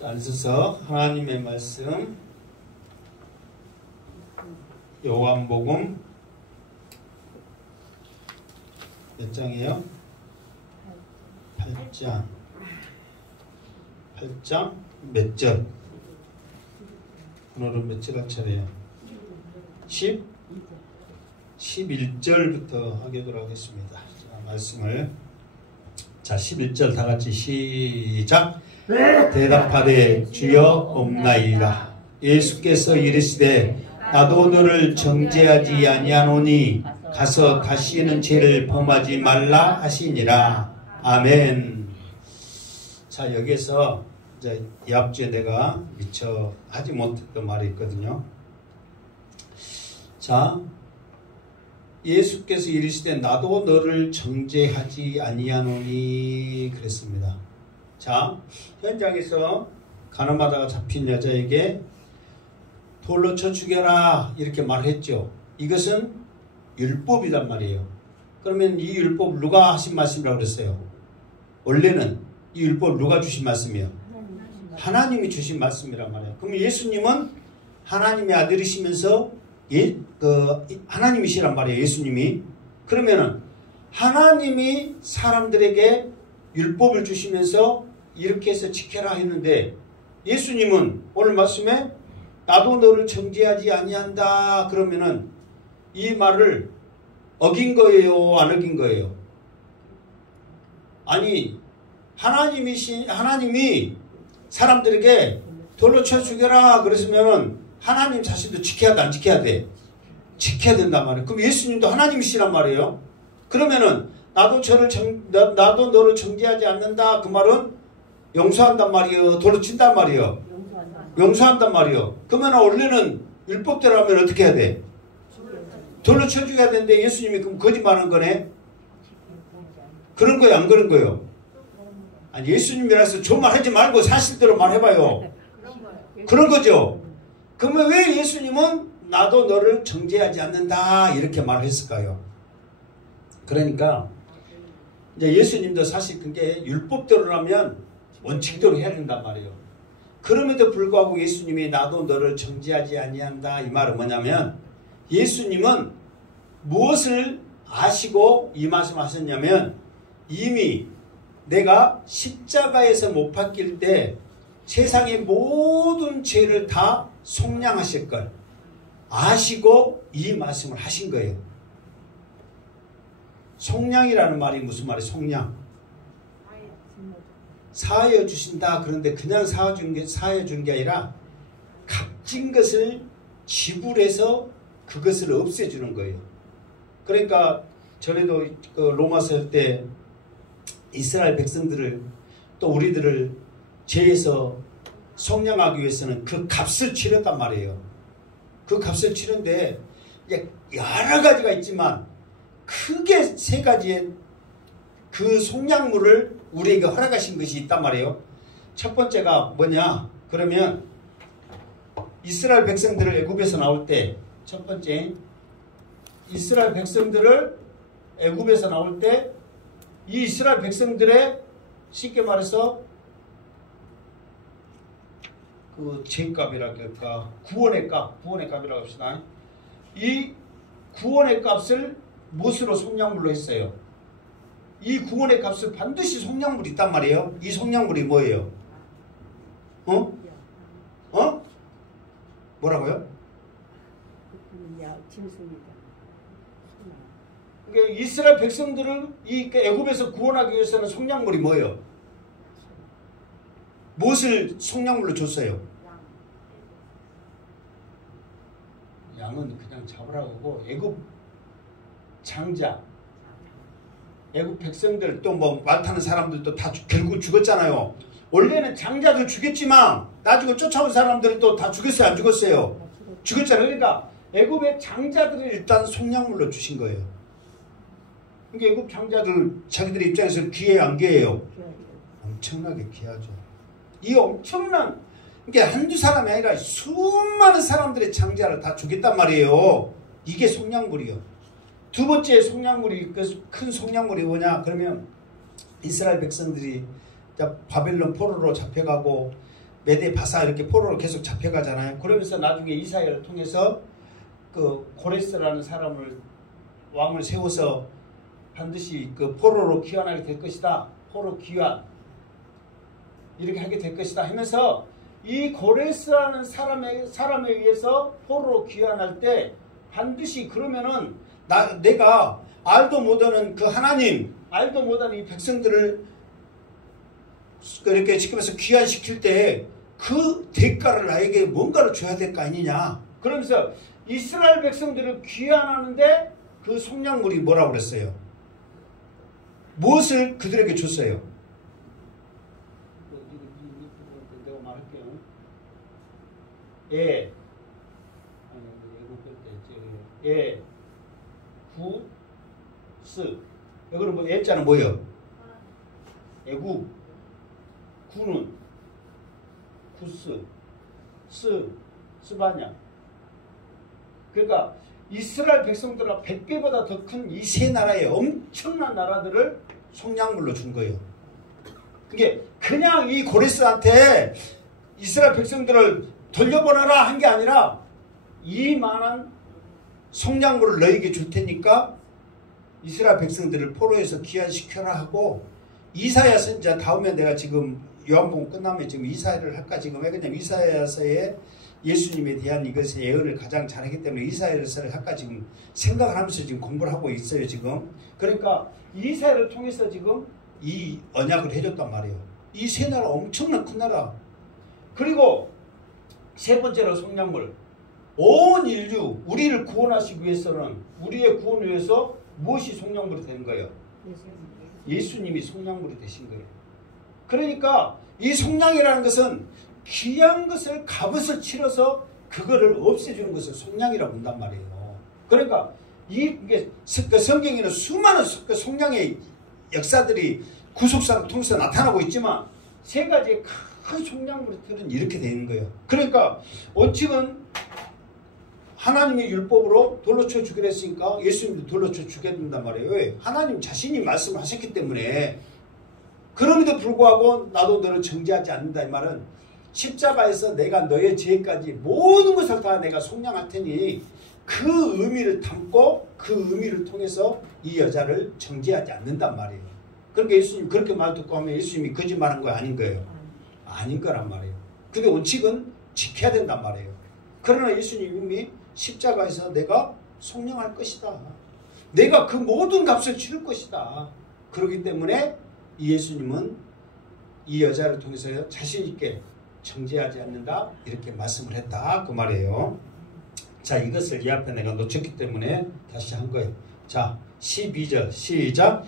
자, 앉으셔서 하나님의 말씀 요한복음 몇 장이에요? 8장. 8장 몇 절? 오늘은 몇 절 할 차례예요? 11절부터 하도록 하겠습니다. 자, 말씀을. 자, 11절 다 같이 시작. 대답하되 주여 없나이다. 예수께서 이르시되 나도 너를 정죄하지 아니하노니 가서 다시는 죄를 범하지 말라 하시니라. 아멘. 자, 여기에서 이제 이합주에 내가 미처 하지 못했던 말이 있거든요. 자, 예수께서 이르시되 나도 너를 정죄하지 아니하노니 그랬습니다. 자, 현장에서 가늠하다가 잡힌 여자에게 돌로 쳐 죽여라 이렇게 말했죠. 이것은 율법이란 말이에요. 그러면 이 율법 누가 하신 말씀이라고 그랬어요? 원래는 이 율법 누가 주신 말씀이에요? 하나님이 주신 말씀이란 말이에요. 그럼 예수님은 하나님의 아들이시면서 하나님이시란 말이에요. 예수님이. 그러면은 하나님이 사람들에게 율법을 주시면서 이렇게 해서 지켜라 했는데 예수님은 오늘 말씀에 나도 너를 정죄하지 아니한다 그러면은 이 말을 어긴 거예요? 안 어긴 거예요? 아니, 하나님이 사람들에게 돌로 쳐 죽여라 그랬으면은 하나님 자신도 지켜야 돼, 안 지켜야 돼? 지켜야 된단 말이에요. 그럼 예수님도 하나님이시란 말이에요. 그러면은 나도 너를 정죄하지 않는다 그 말은 용서한단 말이에요? 돌로 친단 말이에요? 용서한단 말이에요. 그러면 원래는 율법대로 하면 어떻게 해야 돼? 돌로 쳐 죽여야 되는데 예수님이 그럼 거짓말한 거네? 그런 거예요? 안 그런 거예요? 아니, 예수님이라서 좋은 말 하지 말고 사실대로 말해봐요. 그런 거죠. 그러면 왜 예수님은 나도 너를 정죄하지 않는다 이렇게 말했을까요? 그러니까 이제 예수님도 사실 그게 율법대로라면 원칙대로 해야 된단 말이에요. 그럼에도 불구하고 예수님이 나도 너를 정죄하지 아니한다 이 말은 뭐냐면 예수님은 무엇을 아시고 이 말씀을 하셨냐면 이미 내가 십자가에서 못 박힐 때 세상의 모든 죄를 다 속량하실 걸 아시고 이 말씀을 하신 거예요. 속량이라는 말이 무슨 말이에요? 속량. 사하여 주신다. 그런데 그냥 사하여 준 게 아니라 값진 것을 지불해서 그것을 없애주는 거예요. 그러니까 전에도 그 로마서 때 이스라엘 백성들을 또 우리들을 죄에서 속량하기 위해서는 그 값을 치렀단 말이에요. 그 값을 치른데 여러 가지가 있지만 크게 세 가지의 그 속량물을 우리에게 허락하신 것이 있단 말이에요. 첫 번째가 뭐냐? 그러면 이스라엘 백성들을 애굽에서 나올 때 첫 번째 이스라엘 백성들을 애굽에서 나올 때 이 이스라엘 백성들의 쉽게 말해서 그 죄값이랄까 구원의 값이라고 합시다. 이 구원의 값을 무엇으로 속량물로 했어요? 이 구원의 값을 반드시 속량물이 있단 말이에요. 이 속량물이 뭐예요? 뭐라고요? 그러니까 이스라엘 백성들을 이 애굽에서 구원하기 위해서는 속량물이 뭐예요? 무엇을 속량물로 줬어요? 양은 그냥 잡으라고 하고 애굽 장자 애굽 백성들 또 뭐 말 타는 사람들도 다 결국 죽었잖아요. 원래는 장자들 죽였지만 나중에 쫓아온 사람들은 또 다 죽였어요? 안 죽었어요? 죽였잖아요. 그러니까 애굽의 장자들을 일단 속량물로 주신 거예요. 그러니까 애굽 장자들 자기들 입장에서 귀해요? 안 귀해요? 엄청나게 귀하죠. 이 엄청난 이게 한두 사람이 아니라 수많은 사람들의 장자를 다 죽였단 말이에요. 이게 속량물이요. 두 번째 속량물이 큰 속량물이 뭐냐? 그러면 이스라엘 백성들이 바벨론 포로로 잡혀가고 메대 바사 이렇게 포로로 계속 잡혀가잖아요. 그러면서 나중에 이사야를 통해서 그 고레스라는 사람을 왕을 세워서 반드시 그 포로로 귀환하게 될 것이다. 포로 귀환 이렇게 하게 될 것이다 하면서 이 고레스라는 사람에 의해서 포로로 귀환할 때 반드시 그러면은 내가 알도 못하는 그 하나님, 알도 못하는 이 백성들을 그렇게 지금에서 귀환시킬 때 그 대가를 나에게 뭔가를 줘야 될 거 아니냐. 그러면서 이스라엘 백성들을 귀환하는데 그 속량물이 뭐라고 그랬어요? 무엇을 그들에게 줬어요? 내가 말할게요. 구, 스. 여기는 뭐, 애자는 뭐예요? 애구. 구는 구스. 스바냐. 그러니까 이스라엘 백성들과 100배보다 더 큰 이 세 나라의 엄청난 나라들을 속량물로 준 거예요. 그게 그냥 이 고레스한테 이스라엘 백성들을 돌려보내라 한 게 아니라 이만한 속량물을 너에게 줄 테니까 이스라엘 백성들을 포로에서 귀환시켜라 하고 이사야 선지자 다음에 내가 지금 요한복음 끝나면 지금 이사야를 할까 지금 왜냐면 이사야서에 예수님에 대한 이것의 예언을 가장 잘하기 때문에 이사야서를 할까 지금 생각을 하면서 지금 공부를 하고 있어요 지금. 그러니까 이사야를 통해서 지금 이 언약을 해줬단 말이에요. 이 세 나라 엄청난 큰 나라. 그리고 세 번째로 속량물. 온 인류 우리를 구원하시기 위해서는 우리의 구원을 위해서 무엇이 속량물이 되는 거예요? 예수님이 속량물이 되신 거예요. 그러니까 이 속량이라는 것은 귀한 것을 값을 치러서 그거를 없애주는 것을 속량이라고 한단 말이에요. 그러니까 이게 성경에는 수많은 속량의 역사들이 구속사를 통해서 나타나고 있지만 세 가지의 큰 속량물들은 이렇게 되는 거예요. 그러니까 원칙은 하나님의 율법으로 돌로 쳐 죽이라 했으니까 예수님도 돌로 쳐 죽여야 된단 말이에요. 왜? 하나님 자신이 말씀을 하셨기 때문에. 그럼에도 불구하고 나도 너를 정죄하지 않는다 이 말은 십자가에서 내가 너의 죄까지 모든 것을 다 내가 속량할 테니 그 의미를 담고 그 의미를 통해서 이 여자를 정죄하지 않는단 말이에요. 그러니까 예수님 그렇게 말 듣고 하면 예수님이 거짓말한 거 아닌 거예요. 아닌 거란 말이에요. 그게 원칙은 지켜야 된단 말이에요. 그러나 예수님이 십자가에서 내가 속량할 것이다. 내가 그 모든 값을 치를 것이다. 그렇기 때문에 이 예수님은 이 여자를 통해서 자신 있게 정죄하지 않는다 이렇게 말씀을 했다 그 말이에요. 자 이것을 이 앞에 내가 놓쳤기 때문에 다시 한 거예요. 자 12절 시작.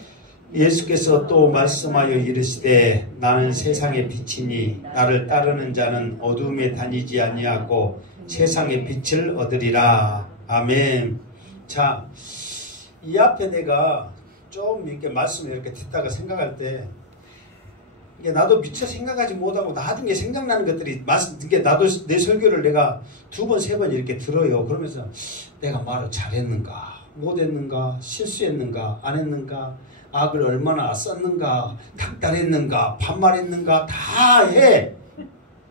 예수께서 또 말씀하여 이르시되 나는 세상의 빛이니 나를 따르는 자는 어둠에 다니지 아니하고 세상의 빛을 얻으리라. 아멘. 자 이 앞에 내가 좀 이렇게 말씀을 이렇게 듣다가 생각할 때 이게 나도 미처 생각하지 못하고 나중에 생각나는 것들이 이게 나도 내 설교를 내가 2번, 3번 이렇게 들어요. 그러면서 내가 말을 잘했는가, 못했는가, 실수했는가, 안 했는가, 악을 얼마나 썼는가, 닥달했는가, 반말했는가 다 해.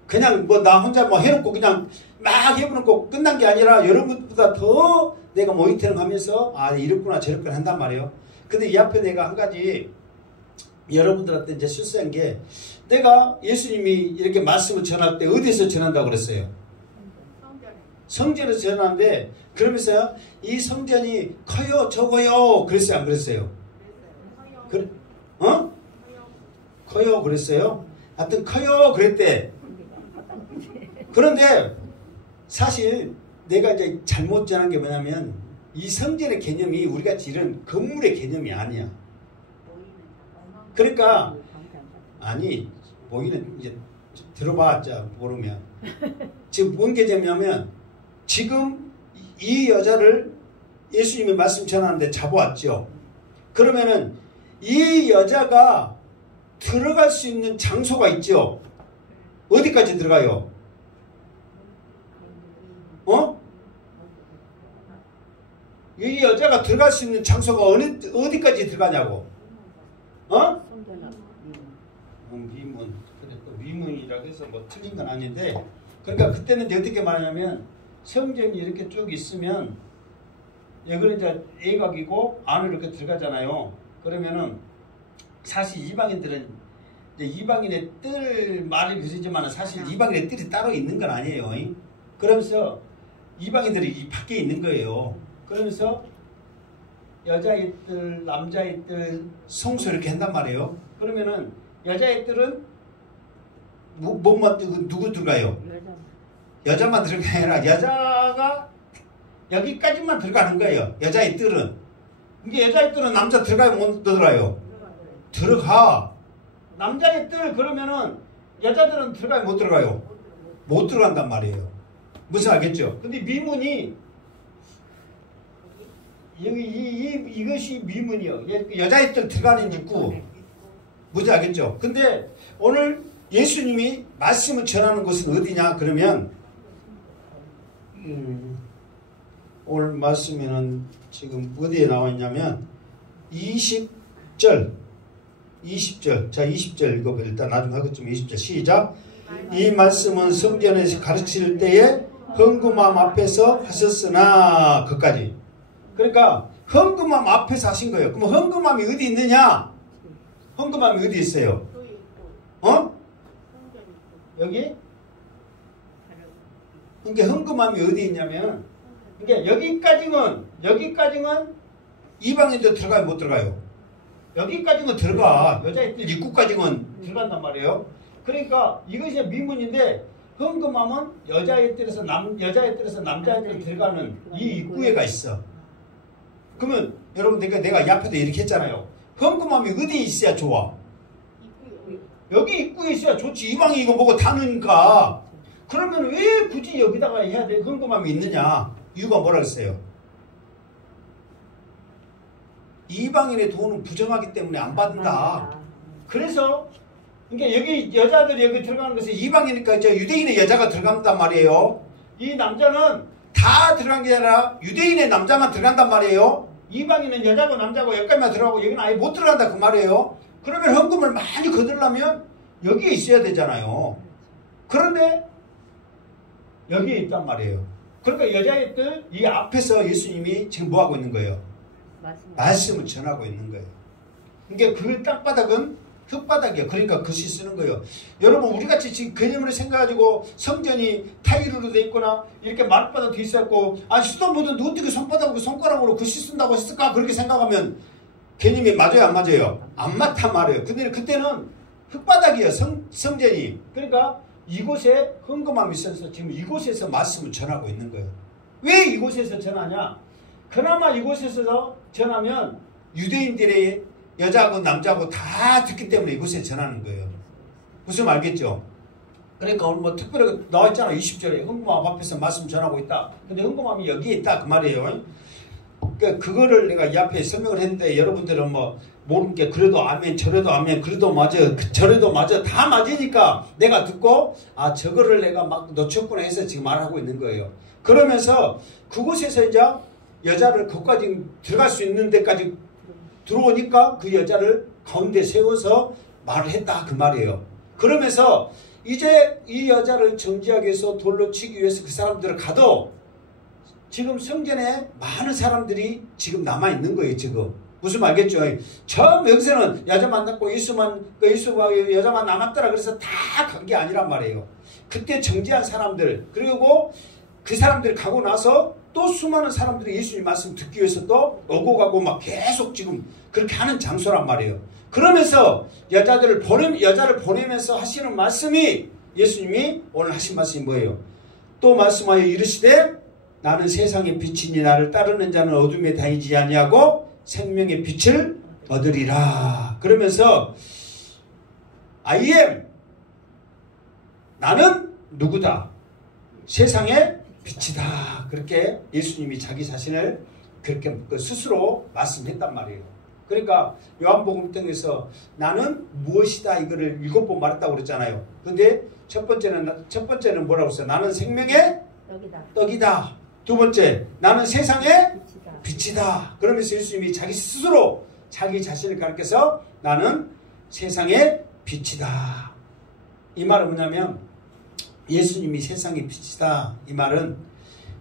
그냥 뭐 나 혼자 뭐 해놓고 그냥 막 해놓고 끝난 게 아니라 여러분보다 더 내가 모니터링 하면서 아 이렇구나 저렇구나 한단 말이에요. 근데 이 앞에 내가 한 가지 여러분들한테 이제 실수한 게 내가 예수님이 이렇게 말씀을 전할 때 어디에서 전한다고 그랬어요? 성전에서 전하는데 그러면서 이 성전이 커요 적어요 그랬어요 안 그랬어요? 그래? 어? 커요 그랬어요? 하여튼 커요 그랬대. 그런데 사실 내가 이제 잘못 전한 게 뭐냐면 이 성전의 개념이 우리같이 이런 건물의 개념이 아니야. 그러니까 아니 보이는 이제 들어봤자 모르면 지금 뭔 개념이냐면 지금 이 여자를 예수님이 말씀 전하는데 잡아왔죠. 그러면은 이 여자가 들어갈 수 있는 장소가 있죠. 어디까지 들어가요? 어? 이 여자가 들어갈 수 있는 장소가 어디까지 들어가냐고? 어? 위문. 그래 또 위문이라 성전이라고 해서 뭐 틀린 건 아닌데, 그러니까 그때는 이제 어떻게 말하냐면 성전이 이렇게 쭉 있으면 여기는 이제 애각이고 안으로 이렇게 들어가잖아요. 그러면은 사실 이방인들은 이제 이방인의 뜰 말이 그러지만 사실 이방인의 뜰이 따로 있는 건 아니에요. 그러면서 이방인들이 이 밖에 있는 거예요. 그러면서 여자의 뜰, 남자의 뜰, 성소 이렇게 한단 말이에요. 그러면은 여자의 뜰은 뭐만 누구 들어가요? 여자만 들어가는 게 아니라 여자가 여기까지만 들어가는 거예요. 여자의 뜰은. 이게 여자의 뜰은 남자 들어가요? 못 들어가요? 들어가. 남자의 뜰 그러면은 여자들은 들어가요? 못 들어가요? 못 들어간단 말이에요. 무슨 알겠죠? 근데 미문이 여기 이것이 미문이요. 여자의 뜰 들어가는 입구. 무슨 알겠죠? 근데 오늘 예수님이 말씀을 전하는 곳은 어디냐? 그러면 오늘 말씀에는 지금 어디에 나와 있냐면 20절. 자, 20절 읽어봐요. 일단 나중에 하겠지만 20절 시작. 이 말씀은 성전에서 가르칠 때에 헌금함 앞에서 하셨으나 그까지. 그러니까 헌금함 앞에서 하신 거예요. 그럼 헌금함이 어디 있느냐? 헌금함이 어디 있어요? 여기? 그러니까 헌금함이 어디 있냐면, 그러니까 여기까지는 이방인들 들어가요, 못 들어가요? 여기까지는 들어가. 여자의 뜰 입구까지는 들어간단 말이에요. 그러니까 이것이 미문인데, 헌금함은 여자의 뜰에서 남자의 뜰 들어가는 이 입구에가 있어. 그러면 여러분 내가 옆에도 이렇게 했잖아요. 헌금함이 어디에 있어야 좋아? 여기 입구에 있어야 좋지. 이방이 이거 보고 다니니까. 그러면 왜 굳이 여기다가 해야 돼? 헌금함이 있느냐? 이유가 뭐라 그랬어요? 이방인의 돈은 부정하기 때문에 안 받는다. 그래서 그러니까 여기 여자들이 여기 들어가는 것은 이방이니까 이제 유대인의 여자가 들어간단 말이에요. 이 남자는 다 들어간 게 아니라 유대인의 남자만 들어간단 말이에요. 이방인은 여자고 남자고 여기까지만 들어가고 여기는 아예 못 들어간다 그 말이에요. 그러면 헌금을 많이 거두려면 여기에 있어야 되잖아요. 그런데 여기에 있단 말이에요. 그러니까 여자의 뜰 이 앞에서 예수님이 지금 뭐하고 있는 거예요? 말씀을 전하고 있는 거예요. 그러니까 그 땅바닥은 흙바닥이에요. 그러니까 글씨 쓰는 거예요. 여러분 우리같이 지금 개념으로 생각가지고 성전이 타일로 돼 있거나 이렇게 마룻바닥 돼 있었고 수도 묻은 어떻게 손가락으로 글씨 쓴다고 했을까? 그렇게 생각하면 개념이 맞아요 안 맞아요? 안 맞단 말이에요. 근데 그때는 흙바닥이에요. 성전이. 그러니까 이곳에 헌금함이 있어서 지금 이곳에서 말씀을 전하고 있는 거예요. 왜 이곳에서 전하냐? 그나마 이곳에서 전하면 유대인들의 여자하고 남자하고 다 듣기 때문에 이곳에 전하는 거예요. 무슨 말 알겠죠? 그러니까 오늘 뭐 특별하게 나와 있잖아. 20절에 헌금함 앞에서 말씀 전하고 있다. 근데 헌금함이 여기에 있다 그 말이에요. 그러니까 그거를 내가 이 앞에 설명을 했는데 여러분들은 뭐 모르는 게 그래도 아멘 저래도 아멘 그래도 맞아 저래도 맞아 다 맞으니까 내가 듣고 저거를 내가 막 놓쳤구나 해서 지금 말하고 있는 거예요. 그러면서 그곳에서 이제 여자를 거기까지 들어갈 수 있는 데까지 들어오니까 그 여자를 가운데 세워서 말을 했다 그 말이에요. 그러면서 이제 이 여자를 정지하기 위해서 돌로 치기 위해서 그 사람들을 가도 지금 성전에 많은 사람들이 지금 남아있는 거예요. 지금 무슨 말 알겠죠? 처음 여기서는 여자 만났고 예수가 여자만 남았더라 그래서 다 간 게 아니란 말이에요. 그때 정지한 사람들 그리고 그 사람들이 가고 나서 또 수많은 사람들이 예수님 말씀 듣기 위해서 또 오고 가고 막 계속 지금 그렇게 하는 장소란 말이에요. 그러면서 여자를 보내면서 하시는 말씀이 예수님이 오늘 하신 말씀이 뭐예요? 또 말씀하여 이르시되 나는 세상의 빛이니 나를 따르는 자는 어둠에 다니지 아니하고 생명의 빛을 얻으리라. 그러면서 I am 나는 누구다? 세상의 빛이다. 그렇게 예수님이 자기 자신을 그렇게 스스로 말씀했단 말이에요. 그러니까 요한복음 통해서 나는 무엇이다 이거를 7번 말했다고 그랬잖아요. 근데 첫 번째는 뭐라고 했어요? 나는 생명의 떡이다. 두 번째 나는 세상의 빛이다. 그러면서 예수님이 자기 스스로 자기 자신을 가르쳐서 나는 세상의 빛이다. 이 말은 뭐냐면 예수님이 세상의 빛이다. 이 말은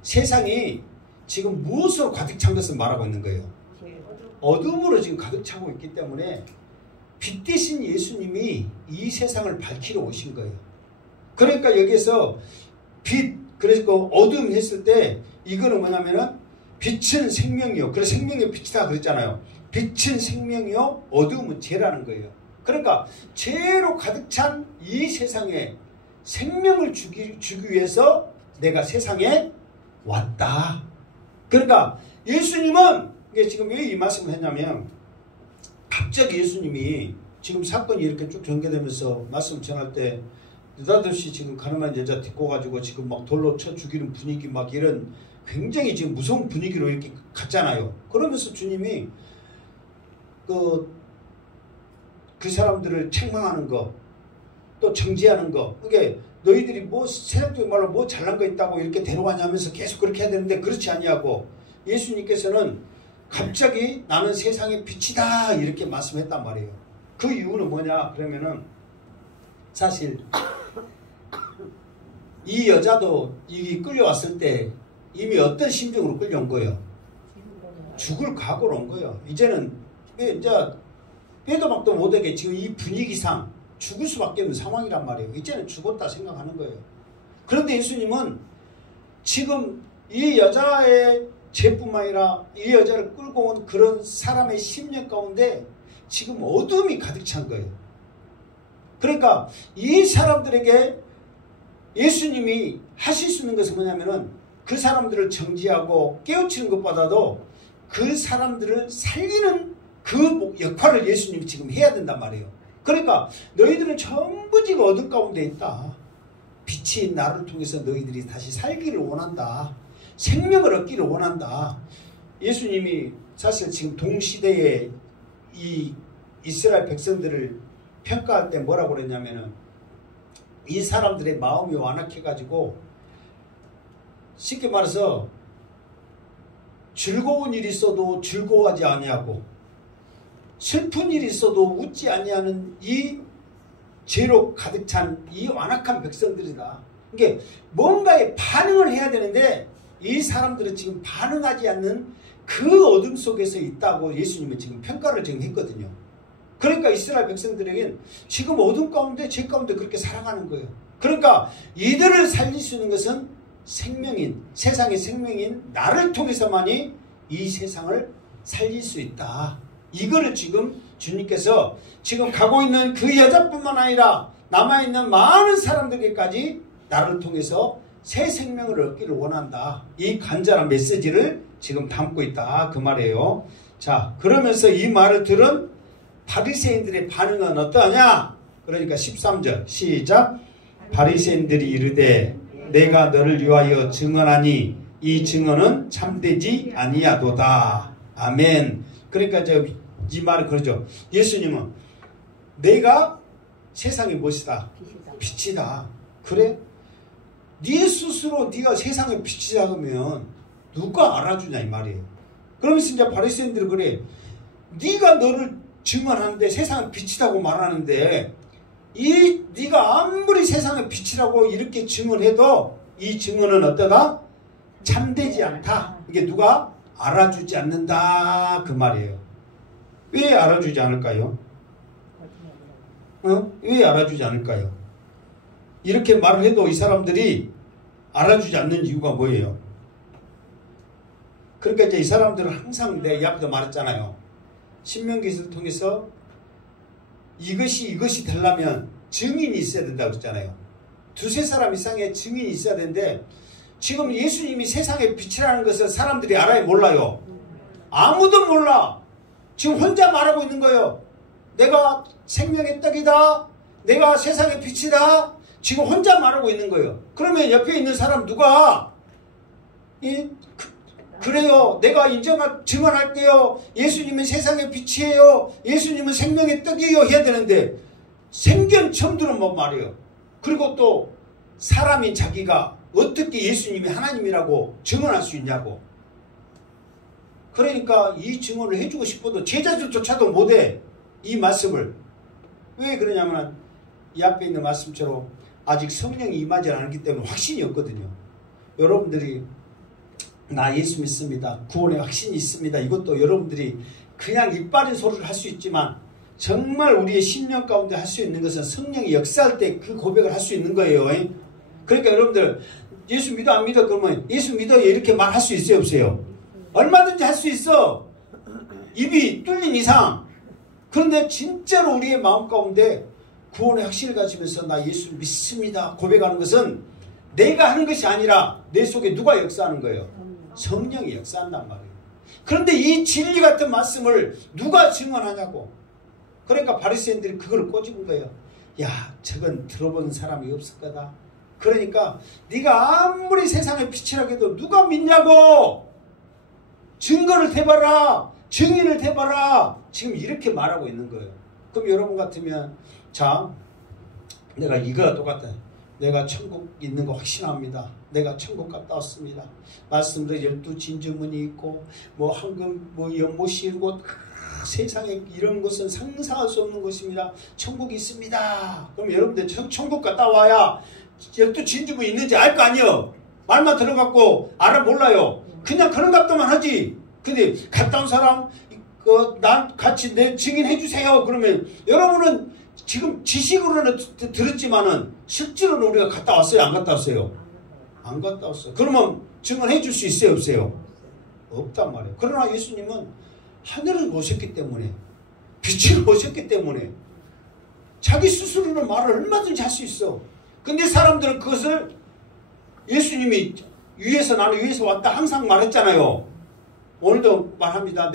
세상이 지금 무엇으로 가득 찬 것을 말하고 있는 거예요. 어둠으로 지금 가득 차고 있기 때문에 빛 대신 예수님이 이 세상을 밝히러 오신 거예요. 그러니까 여기에서 빛, 그래서 어둠 했을 때 이거는 뭐냐면은 빛은 생명이요. 그래서 생명의 빛이다 그랬잖아요. 빛은 생명이요. 어둠은 죄라는 거예요. 그러니까 죄로 가득 찬 이 세상에 생명을 주기 위해서 내가 세상에 왔다. 그러니까 예수님은 이게 지금 왜 이 말씀을 했냐면 갑자기 예수님이 지금 사건이 이렇게 쭉 전개되면서 말씀 전할 때 느닷없이 지금 가늠한 여자 데리고 가지고 지금 막 돌로 쳐 죽이는 분위기 막 이런 굉장히 지금 무서운 분위기로 이렇게 갔잖아요. 그러면서 주님이 그 사람들을 책망하는 거, 또 정지하는 거, 그게 너희들이 뭐 세상적인 말로 뭐 잘난 거 있다고 이렇게 데려가냐면서 계속 그렇게 해야 되는데 그렇지 아니하고 예수님께서는 갑자기 나는 세상의 빛이다 이렇게 말씀했단 말이에요. 그 이유는 뭐냐 그러면은 사실 이 여자도 이 끌려왔을 때 이미 어떤 심정으로 끌려온 거예요. 죽을 각오로 온 거예요. 이제는 이제 빼도 박도 못하게 지금 이 분위기상 죽을 수밖에 없는 상황이란 말이에요. 이제는 죽었다 생각하는 거예요. 그런데 예수님은 지금 이 여자의 죄뿐만 아니라 이 여자를 끌고 온 그런 사람의 심령 가운데 지금 어둠이 가득 찬 거예요. 그러니까 이 사람들에게 예수님이 하실 수 있는 것은 뭐냐면은 그 사람들을 정지하고 깨우치는 것보다도 그 사람들을 살리는 그 역할을 예수님이 지금 해야 된단 말이에요. 그러니까 너희들은 전부 지금 어둠 가운데 있다. 빛이 나를 통해서 너희들이 다시 살기를 원한다. 생명을 얻기를 원한다. 예수님이 사실 지금 동시대에 이 이스라엘 백성들을 평가할 때 뭐라고 그랬냐면은 이 사람들의 마음이 완악해가지고 쉽게 말해서 즐거운 일이 있어도 즐거워하지 아니하고 슬픈 일이 있어도 웃지 아니하는 이 죄로 가득 찬 이 완악한 백성들이다. 이게 뭔가에 반응을 해야 되는데 이 사람들은 지금 반응하지 않는 그 어둠 속에서 있다고 예수님은 지금 평가를 지금 했거든요. 그러니까 이스라엘 백성들에겐 지금 어둠 가운데 죄 가운데 그렇게 살아가는 거예요. 그러니까 이들을 살릴 수 있는 것은 생명인 세상의 생명인 나를 통해서만이 이 세상을 살릴 수 있다. 이거를 지금 주님께서 지금 가고 있는 그 여자뿐만 아니라 남아있는 많은 사람들에게까지 나를 통해서 새 생명을 얻기를 원한다. 이 간절한 메시지를 지금 담고 있다. 그 말이에요. 자, 그러면서 이 말을 들은 바리새인들의 반응은 어떠하냐? 그러니까 13절 시작. 바리새인들이 이르되 내가 너를 위하여 증언하니 이 증언은 참되지 아니하도다. 아멘. 그러니까 이 말은 그러죠. 예수님은 내가 세상의 무엇이다? 빛이다. 그래? 네 스스로 네가 세상의 빛이다 하면 누가 알아주냐 이 말이에요. 그러면서 이제 바리새인들이 그래. 네가 너를 증언하는데 세상의 빛이라고 말하는데 네가 아무리 세상의 빛이라고 이렇게 증언해도 이 증언은 어떠다? 참되지 않다. 이게 누가 알아주지 않는다 그 말이에요. 왜 알아주지 않을까요? 왜 알아주지 않을까요? 이렇게 말을 해도 이 사람들이 알아주지 않는 이유가 뭐예요? 그러니까 이제 이 사람들은 항상 내 앞에도 말했잖아요. 신명기를 통해서 이것이 되려면 증인이 있어야 된다고 했잖아요. 두세 사람 이상의 증인이 있어야 되는데 지금 예수님이 세상의 빛이라는 것을 사람들이 알아요? 몰라요? 아무도 몰라. 지금 혼자 말하고 있는 거예요. 내가 생명의 떡이다. 내가 세상의 빛이다. 지금 혼자 말하고 있는 거예요. 그러면 옆에 있는 사람 누가 그래요. 내가 증언할게요. 예수님은 세상의 빛이에요. 예수님은 생명의 떡이에요. 해야 되는데 생전 처음 들은 말이에요. 그리고 또 사람인 자기가 어떻게 예수님이 하나님이라고 증언할 수 있냐고. 그러니까 이 증언을 해주고 싶어도 제자들조차도 못해. 이 말씀을. 왜 그러냐면 이 앞에 있는 말씀처럼 아직 성령이 임하지 않았기 때문에 확신이 없거든요. 여러분들이 나 예수 믿습니다. 구원의 확신이 있습니다. 이것도 여러분들이 그냥 입 바른 소리를 할 수 있지만 정말 우리의 심령 가운데 할 수 있는 것은 성령이 역사할 때 그 고백을 할 수 있는 거예요. 그러니까 여러분들 예수 믿어 안 믿어 그러면 예수 믿어요 이렇게 말할 수 있어요 없어요? 얼마든지 할 수 있어. 입이 뚫린 이상. 그런데 진짜로 우리의 마음 가운데 구원의 확신을 가지면서 나 예수 믿습니다 고백하는 것은 내가 하는 것이 아니라 내 속에 누가 역사하는 거예요? 성령이 역사한단 말이에요. 그런데 이 진리 같은 말씀을 누가 증언하냐고. 그러니까 바리새인들이 그걸 꼬집은 거예요. 야, 저건 들어본 사람이 없을 거다. 그러니까 네가 아무리 세상에 빛이라고 해도 누가 믿냐고. 증거를 대봐라. 증인을 대봐라. 지금 이렇게 말하고 있는 거예요. 그럼 여러분 같으면 자, 내가 이거와 똑같다. 내가 천국 있는 거 확신합니다. 내가 천국 갔다 왔습니다. 말씀대로 12진주문이 있고 뭐 황금 뭐 연못이 있고 세상에 이런 것은 상상할 수 없는 것입니다. 천국이 있습니다. 그럼 여러분들 천국 갔다 와야 12진주문이 있는지 알 거 아니에요. 말만 들어갖고 알아 몰라요. 그냥 그런 값도만 하지. 근데 갔다 온 사람 난 같이 내 증인해 주세요. 그러면 여러분은 지금 지식으로는 들었지만은 실제로는 우리가 갔다 왔어요? 안 갔다 왔어요? 안 갔다 왔어요. 그러면 증언해 줄 수 있어요? 없어요? 없단 말이에요. 그러나 예수님은 하늘을 오셨기 때문에 빛을 오셨기 때문에 자기 스스로는 말을 얼마든지 할 수 있어. 근데 사람들은 그것을 예수님이 위에서 나는 위에서 왔다 항상 말했잖아요. 오늘도 말합니다.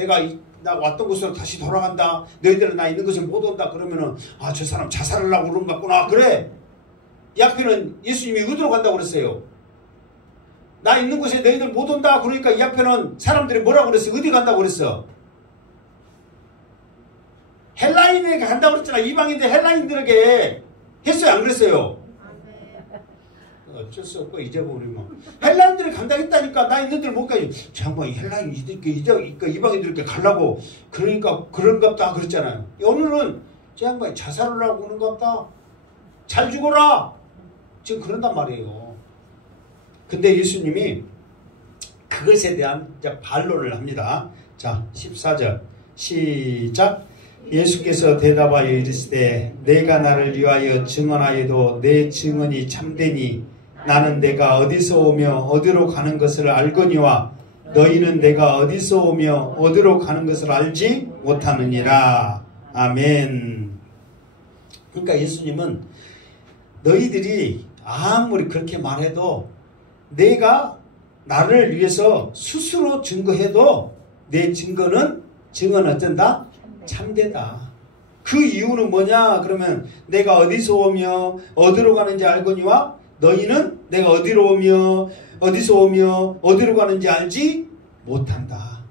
나 왔던 곳으로 다시 돌아간다. 너희들은 나 있는 곳에 못 온다. 그러면은 아, 저 사람 자살하려고 그런 것 같구나. 그래. 이 앞에는 예수님이 어디로 간다고 그랬어요? 나 있는 곳에 너희들 못 온다. 그러니까 이 앞에는 사람들이 뭐라고 그랬어요? 어디 간다고 그랬어? 헬라인에게 간다고 그랬잖아. 이방인들 헬라인들에게 했어요? 안 그랬어요? 어쩔 수 없고 잊어버리면 헬라인들이 간다 했다니까. 나 있는 데를 못 가지. 정말 헬라인 이방인들께 가려고 그러니까 그런갑다 그랬잖아요. 오늘은 저 양반이 자살을 하고 그런갑다. 잘 죽어라. 지금 그런단 말이에요. 근데 예수님이 그것에 대한 반론을 합니다. 자, 14절 시작. 예수께서 대답하여 이르시되 내가 나를 위하여 증언하여도 내 증언이 참되니 나는 내가 어디서 오며 어디로 가는 것을 알거니와 너희는 내가 어디서 오며 어디로 가는 것을 알지 못하느니라. 아멘. 그러니까 예수님은 너희들이 아무리 그렇게 말해도 내가 나를 위해서 스스로 증거해도 내 증거는 어쩐다? 참되다. 그 이유는 뭐냐? 그러면 내가 어디서 오며 어디로 가는지 알거니와 너희는 내가 어디로 오며 어디서 오며 어디로 가는지 알지 못한다.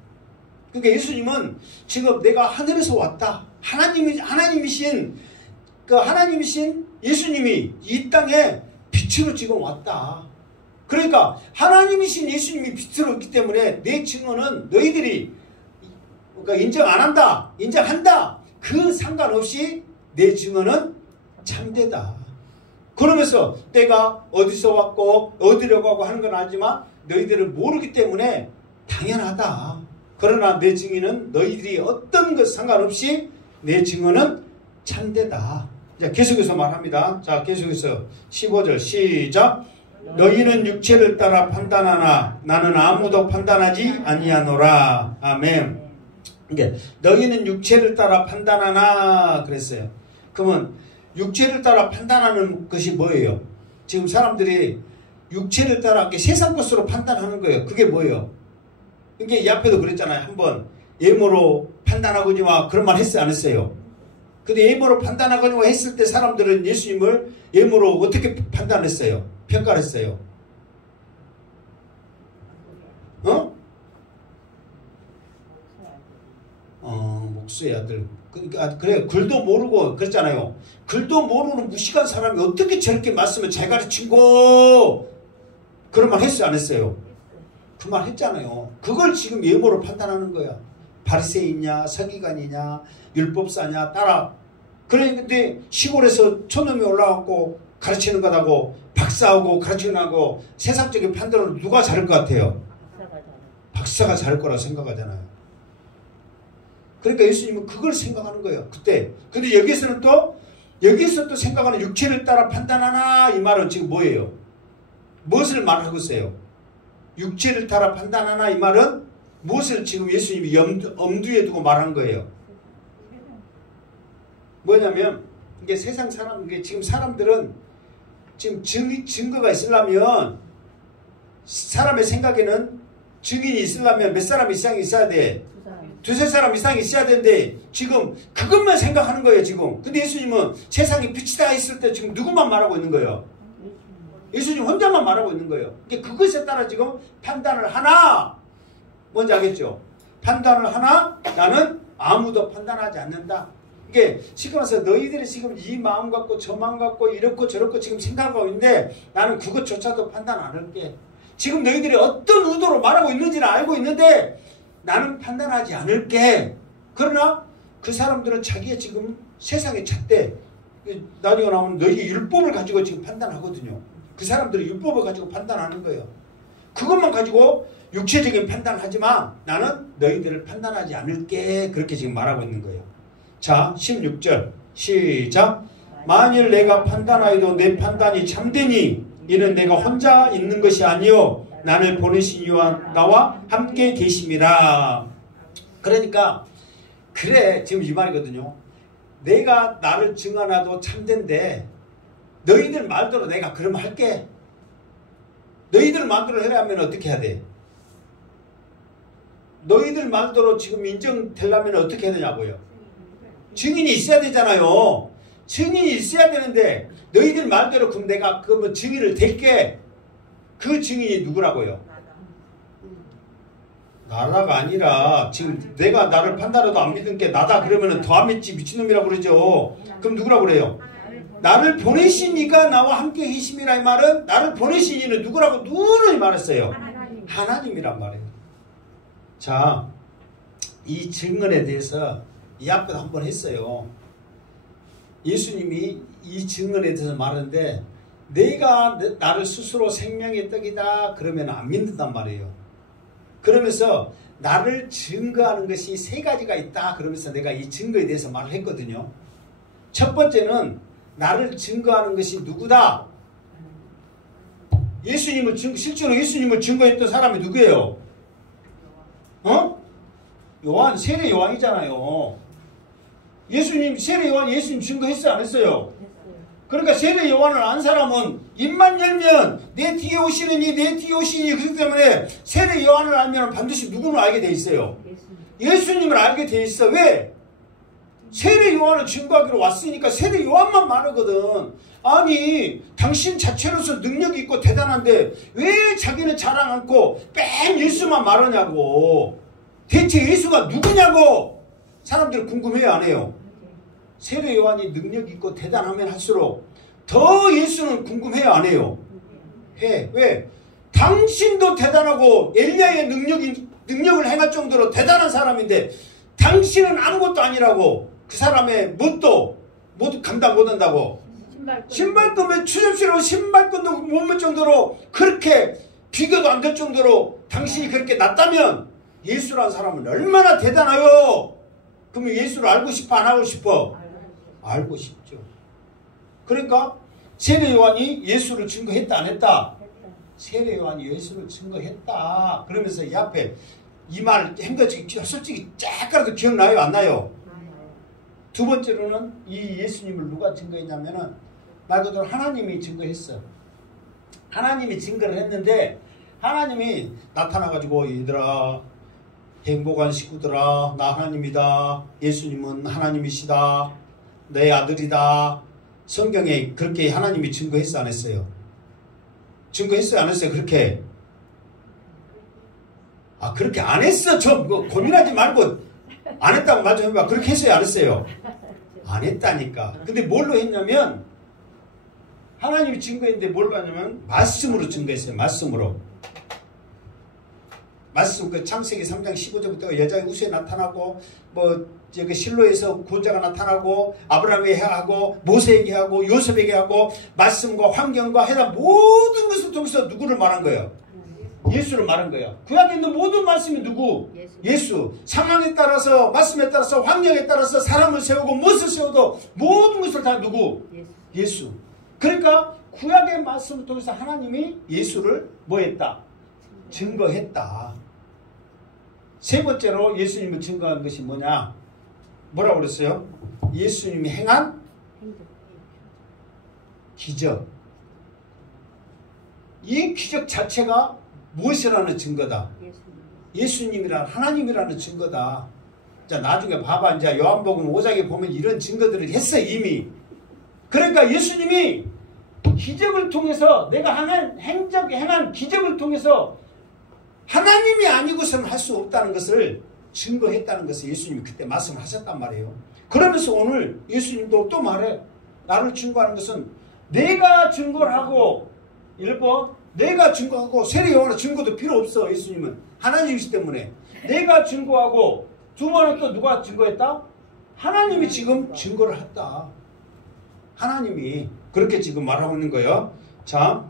그러니까 예수님은 지금 내가 하늘에서 왔다. 하나님이신 예수님이 이 땅에 빛으로 지금 왔다. 그러니까 하나님이신 예수님이 빛으로 있기 때문에 내 증언은 너희들이 그러니까 인정 안 한다, 인정한다. 그 상관없이 내 증언은 참되다. 그러면서 내가 어디서 왔고 어디로 가고 하는 건 알지만 너희들은 모르기 때문에 당연하다. 그러나 내 증인은 너희들이 어떤 것 상관없이 내 증언은 참되다. 자, 계속해서 말합니다. 자, 계속해서 15절 시작. 너희는 육체를 따라 판단하나 나는 아무도 판단하지 아니하노라. 아멘. 그러니까 너희는 육체를 따라 판단하나 그랬어요. 그러면 육체를 따라 판단하는 것이 뭐예요? 지금 사람들이 육체를 따라 세상 것으로 판단하는 거예요. 그게 뭐예요? 그러니까 이 앞에도 그랬잖아요. 한번 예모로 판단하거니와 그런 말 했어요? 안 했어요? 근데 예모로 판단하거니와 했을 때 사람들은 예수님을 예모로 어떻게 판단했어요? 평가를 했어요? 목수의 아들. 그래, 글도 모르고 그랬잖아요. 글도 모르는 무식한 사람이 어떻게 저렇게 말씀을 잘 가르친고 그런 말 했어요? 안 했어요? 그 말 했잖아요. 그걸 지금 예모로 판단하는 거야. 바리새인이냐 서기관이냐 율법사냐 따라 그런데 시골에서 촌놈이 올라왔고 가르치는 거다고 박사하고 가르치는 거하고 세상적인 판단으로 누가 잘할 것 같아요? 박사가 잘할 거라고 생각하잖아요. 그러니까 예수님은 그걸 생각하는 거예요. 그때. 근데 여기서 또 생각하는 육체를 따라 판단하나 이 말은 지금 뭐예요? 무엇을 말하고 있어요? 육체를 따라 판단하나 이 말은 무엇을 지금 예수님이 엄두에 두고 말한 거예요? 뭐냐면 이게 세상 사람, 이게 지금 사람들은 지금 증거가 있으려면 사람의 생각에는 증인이 있으려면 몇 사람 이상이 있어야 돼? 두세 사람 이상이 있어야 되는데 지금 그것만 생각하는 거예요 지금. 근데 예수님은 세상에 빛이 다 있을 때 지금 누구만 말하고 있는 거예요? 예수님 혼자만 말하고 있는 거예요. 그러니까 그것에 따라 지금 판단을 하나, 뭔지 알겠죠? 판단을 하나, 나는 아무도 판단하지 않는다. 이게 지금 와서 너희들이 지금 이 마음 갖고 저 마음 갖고 이렇고 저렇고 지금 생각하고 있는데 나는 그것조차도 판단 안 할게. 지금 너희들이 어떤 의도로 말하고 있는지는 알고 있는데 나는 판단하지 않을게. 그러나 그 사람들은 자기의 지금 세상의 잣대, 나중에 나오는 너희 율법을 가지고 지금 판단하거든요. 그 사람들은 율법을 가지고 판단하는 거예요. 그것만 가지고 육체적인 판단을 하지만 나는 너희들을 판단하지 않을게. 그렇게 지금 말하고 있는 거예요. 자, 16절 시작. 만일 내가 판단하여도 내 판단이 참되니 이는 내가 혼자 있는 것이 아니요 나를 보내신 이와 나와 함께 계심이라. 그러니까 그래 지금 이 말이거든요. 내가 나를 증언하도 참된데 너희들 말대로 내가 그러면 할게. 너희들 말대로 하려면 어떻게 해야 돼? 너희들 말대로 지금 인정되려면 어떻게 해야 되냐고요? 증인이 있어야 되잖아요. 증인이 있어야 되는데 너희들 말대로 그럼 내가 그러면 증인을 댈게. 그 증인이 누구라고요? 나라가 아니라 지금 내가 나를 판단해도 안 믿은 게 나다 그러면 더 안 믿지 미친놈이라고 그러죠. 그럼 누구라고 그래요? 나를 보내신 이가 나와 함께 계심이라. 이 말은 나를 보내신 이는 누구라고 누누이 말했어요? 하나님이란 말이에요. 자, 이 증언에 대해서 이 앞에도 한번 했어요. 예수님이 이 증언에 대해서 말하는데 내가 나를 스스로 생명의 떡이다 그러면 안 믿는단 말이에요. 그러면서 나를 증거하는 것이 세 가지가 있다 그러면서 내가 이 증거에 대해서 말을 했거든요. 첫 번째는 나를 증거하는 것이 누구다? 실제로 예수님을 증거했던 사람이 누구예요? 요한, 세례 요한이잖아요. 세례 요한 예수님 증거했어요, 안 했어요? 그러니까 세례 요한을 안 사람은 입만 열면 내 뒤에 오시느니 내 뒤에 오시니. 그렇기 때문에 세례 요한을 알면 반드시 누구를 알게 돼 있어요? 예수님을 알게 돼 있어. 왜? 세례 요한을 증거하기로 왔으니까 세례 요한만 말하거든. 아니 당신 자체로서 능력이 있고 대단한데 왜 자기는 자랑 않고 뺀 예수만 말하냐고. 대체 예수가 누구냐고 사람들이 궁금해요, 안 해요? 세례 요한이 능력이 있고 대단하면 할수록 더 예수는 궁금해요, 안 해요? 해. 왜? 당신도 대단하고 엘리야의 능력을 행할 정도로 대단한 사람인데 당신은 아무것도 아니라고. 그 사람의 뭣도 모두 감당 못한다고. 신발끈 추접스러운 신발끈도 못 맬 정도로 그렇게 비교도 안 될 정도로 당신이 그렇게 낮다면 예수라는 사람은 얼마나 대단해요. 그러면 예수를 알고 싶어 안 알고 싶어? 알고 싶죠. 그러니까 세례 요한이 예수를 증거했다 안 했다? 세례 요한이 예수를 증거했다. 그러면서 이 앞에 이 말 한 거 솔직히 짝가라도 기억나요, 안 나요? 두 번째로는 이 예수님을 누가 증거했냐면은 말 그대로 하나님이 증거했어. 하나님이 증거를 했는데 하나님이 나타나가지고 얘들아 행복한 식구들아 나 하나님이다. 예수님은 하나님이시다. 내 아들이다. 성경에 그렇게 하나님이 증거했어 안 했어요? 증거했어요 안 했어요? 그렇게? 그렇게 안 했어. 고민하지 말고 안 했다고 말 좀 해봐. 그렇게 했어요 안 했어요? 안 했다니까. 근데 뭘로 했냐면 하나님이 증거했는데 뭘로 하냐면 말씀으로 증거했어요. 말씀으로. 말씀 그 창세기 3장 15절부터 여자의 우수에 나타나고 뭐 저기 실로에서 구원자가 나타나고 아브라함에게 하고 모세에게 하고 요셉에게 하고 말씀과 환경과 해당 모든 것을 통해서 누구를 말한 거예요? 예수를 말한 거예요. 구약에 있는 모든 말씀이 누구? 예수. 상황에 따라서 말씀에 따라서 환경에 따라서 사람을 세우고 무엇을 세워도 모든 것을 다 누구? 예수. 그러니까 구약의 말씀을 통해서 하나님이 예수를 뭐 했다? 증거했다. 세 번째로 예수님을 증거한 것이 뭐냐? 뭐라고 그랬어요? 예수님이 행한 기적. 이 기적 자체가 무엇이라는 증거다? 예수님이란 하나님이라는 증거다. 자, 나중에 봐봐. 이제 요한복음 5장에 보면 이런 증거들을 했어, 이미. 그러니까 예수님이 기적을 통해서 내가 행한 기적을 통해서 하나님이 아니고서는 할 수 없다는 것을 증거했다는 것을 예수님이 그때 말씀하셨단 말이에요. 그러면서 오늘 예수님도 또 말해. 나를 증거하는 것은 내가 증거를 하고 1번 내가 증거하고 세례 요한의 증거도 필요 없어. 예수님은 하나님이시기 때문에 내가 증거하고 2번은 또 누가 증거했다? 하나님이 지금 증거를 했다. 하나님이 그렇게 지금 말하고 있는 거예요. 자,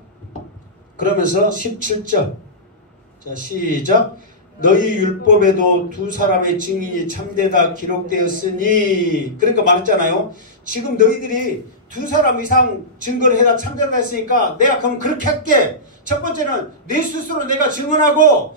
그러면서 17절. 자, 시작. 너희 율법에도 두 사람의 증인이 참되다 기록되었으니. 그러니까 말했잖아요. 지금 너희들이 두 사람 이상 증거를 해라 참되다 했으니까 내가 그럼 그렇게 할게. 첫 번째는 내 스스로 내가 증언하고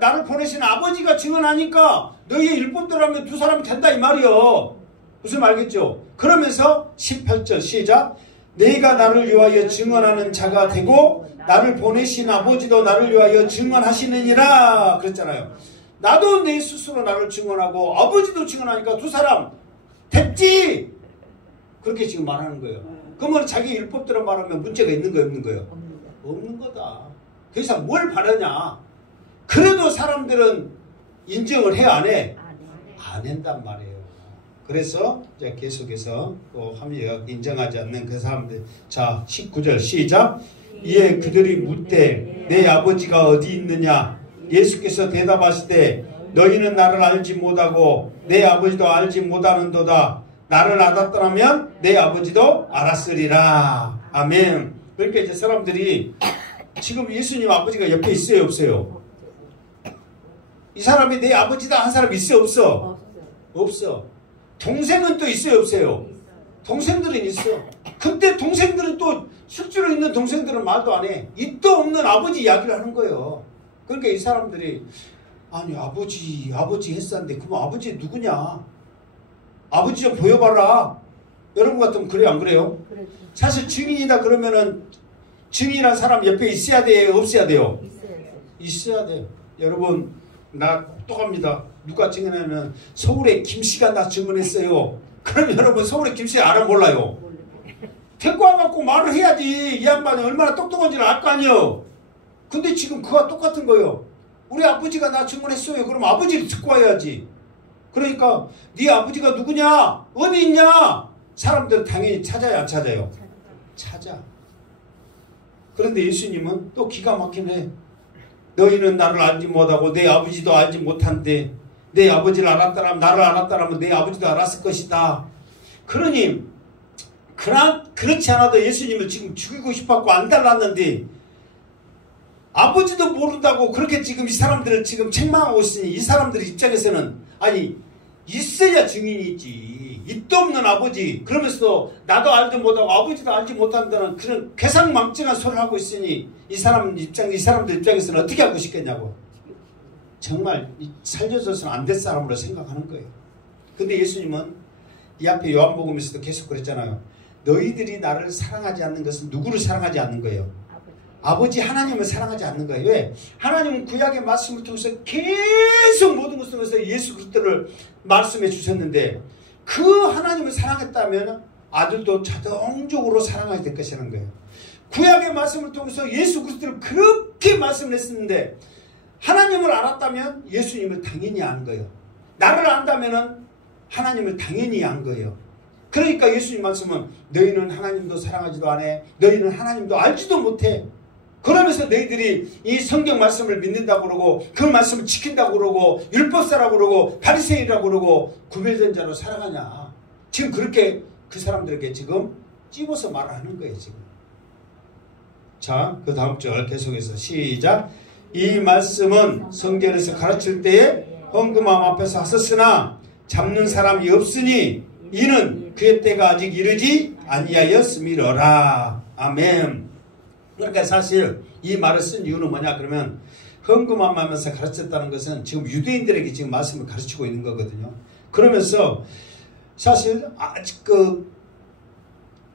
나를 보내신 아버지가 증언하니까 너희의 율법대로 하면 두 사람이 된다 이 말이요. 무슨 말겠죠? 그러면서 18절 시작. 내가 나를 위하여 증언하는 자가 되고 나를 보내신 아버지도 나를 위하여 증언하시느니라 그랬잖아요. 나도 내 스스로 나를 증언하고 아버지도 증언하니까 두 사람 됐지. 그렇게 지금 말하는 거예요. 그러면 자기 율법대로 말하면 문제가 있는 거예요, 없는 거예요? 없는 거다. 그래서 뭘 바라냐? 그래도 사람들은 인정을 해, 안 해? 안 한단 말이에요. 그래서 이제 계속해서 또 합리적 인정하지 않는 그 사람들. 자, 19절 시작. 이에 그들이 묻되 내 아버지가 어디 있느냐? 예수께서 대답하시되 너희는 나를 알지 못하고 내 아버지도 알지 못하는도다. 나를 알았더라면 내 아버지도 알았으리라. 아멘. 그러니까 이제 사람들이 지금 예수님 아버지가 옆에 있어요, 없어요? 이 사람이 내 아버지다 한 사람 있어요, 없어? 없어. 동생은 또 있어요, 없어요? 동생들은 있어. 근데 동생들은 또 실제로 있는 동생들은 말도 안 해. 있도 없는 아버지 이야기를 하는 거예요. 그러니까 이 사람들이 아니 아버지 했었는데 그럼 아버지 누구냐? 아버지 좀 보여봐라. 여러분 같으면 그래요, 안 그래요? 그렇죠. 사실 증인이다 그러면은 증인이란 사람 옆에 있어야 돼요, 없어야 돼요? 있어야 돼요. 여러분 나 똑똑합니다. 누가 증언하면 서울에 김씨가 나 증언했어요. 그럼 여러분 서울에 김씨 알아 몰라요? 데리고 와갖고 말을 해야지. 이 양반이 얼마나 똑똑한지를 알 거 아니에요. 근데 지금 그와 똑같은 거예요. 우리 아버지가 나 증언했어요. 그럼 아버지를 듣고 와야지. 그러니까 네 아버지가 누구냐? 어디 있냐? 사람들은 당연히 찾아야 안 찾아요? 찾아. 그런데 예수님은 또 기가 막히네. 너희는 나를 알지 못하고 내 아버지도 알지 못한데 내 아버지를 알았다라면 나를 알았다라면 내 아버지도 알았을 것이다. 그러니 그렇지 않아도 예수님을 지금 죽이고 싶었고 안 달랐는데 아버지도 모른다고 그렇게 지금 이 사람들을 지금 책망하고 있으니 이 사람들 입장에서는 아니 있어야 증인이 있지. 있도 없는 아버지 그러면서도 나도 알지 못하고 아버지도 알지 못한다는 그런 괴상망측한 소리를 하고 있으니 이 사람들 입장에서는 어떻게 하고 싶겠냐고. 정말 살려줘서는 안 될 사람으로 생각하는 거예요. 근데 예수님은 이 앞에 요한복음에서도 계속 그랬잖아요. 너희들이 나를 사랑하지 않는 것은 누구를 사랑하지 않는 거예요? 아버지 하나님을 사랑하지 않는 거예요. 왜? 하나님은 구약의 말씀을 통해서 계속 모든 것을 통해서 예수 그리스도를 말씀해 주셨는데 그 하나님을 사랑했다면 아들도 자동적으로 사랑하게 될 것이라는 거예요. 구약의 말씀을 통해서 예수 그리스도를 그렇게 말씀을 했었는데 하나님을 알았다면 예수님을 당연히 안 거예요. 나를 안다면 하나님을 당연히 안 거예요. 그러니까 예수님 말씀은 너희는 하나님도 사랑하지도 않아. 너희는 하나님도 알지도 못해. 그러면서 너희들이 이 성경 말씀을 믿는다고 그러고 그 말씀을 지킨다고 그러고 율법사라고 그러고 바리새인이라고 그러고 구별된 자로 살아가냐. 지금 그렇게 그 사람들에게 지금 찝어서 말을 하는 거예요. 지금. 자, 그 다음 절 계속해서 시작. 이 말씀은 성전에서 가르칠 때에 헌금함 앞에서 하셨으나 잡는 사람이 없으니 이는 그의 때가 아직 이르지 아니하였음이로라. 아멘. 그러니까 사실 이 말을 쓴 이유는 뭐냐 그러면 헌금함 하면서 가르쳤다는 것은 지금 유대인들에게 지금 말씀을 가르치고 있는 거거든요. 그러면서 사실 아직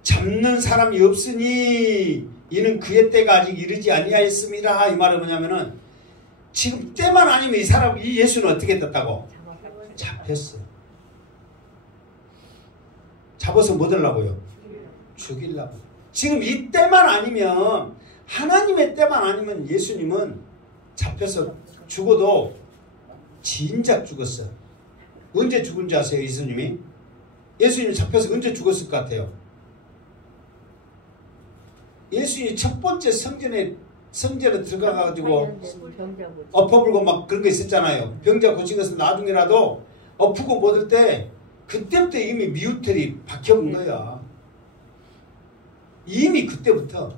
잡는 사람이 없으니 이는 그의 때가 아직 이르지 아니하였습니다. 이 말은 뭐냐면은 지금 때만 아니면 이 예수는 어떻게 됐다고? 잡혔어요. 잡아서 뭐 하려고요? 죽이려고. 지금 이 때만 아니면 하나님의 때만 아니면 예수님은 잡혀서 죽어도 진작 죽었어요. 언제 죽은 줄 아세요? 예수님이? 예수님이 잡혀서 언제 죽었을 것 같아요? 예수님이 첫 번째 성전에 들어가가지고 엎어불고 막 그런 거 있었잖아요. 병자 고친 것은 나중에라도 엎고 못 할 때 그때부터 이미 미우털이 박혀온 거야. 이미 그때부터.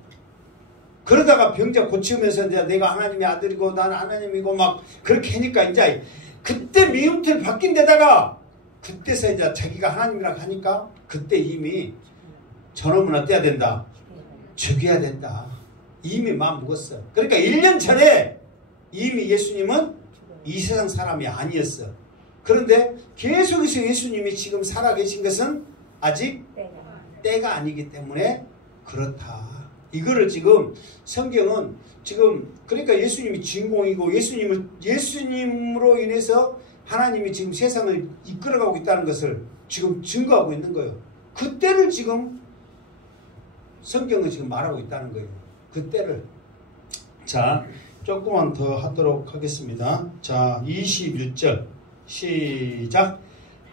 그러다가 병자 고치면서 내가 하나님의 아들이고 나는 하나님이고 막 그렇게 하니까 이제 그때 미우털이 바뀐 데다가 그때서 이제 자기가 하나님이라고 하니까 그때 이미 저놈은 어때야 된다? 죽여야 된다. 이미 마음 먹었어. 그러니까 1년 전에 이미 예수님은 이 세상 사람이 아니었어. 그런데 계속해서 예수님이 지금 살아계신 것은 아직 때가 아니기 때문에 그렇다. 이거를 지금 성경은 지금 그러니까 예수님이 주인공이고 예수님으로 인해서 하나님이 지금 세상을 이끌어가고 있다는 것을 지금 증거하고 있는 거예요. 그때를 지금 성경은 지금 말하고 있다는 거예요. 그때를. 자, 조금만 더 하도록 하겠습니다. 자, 21절 시작.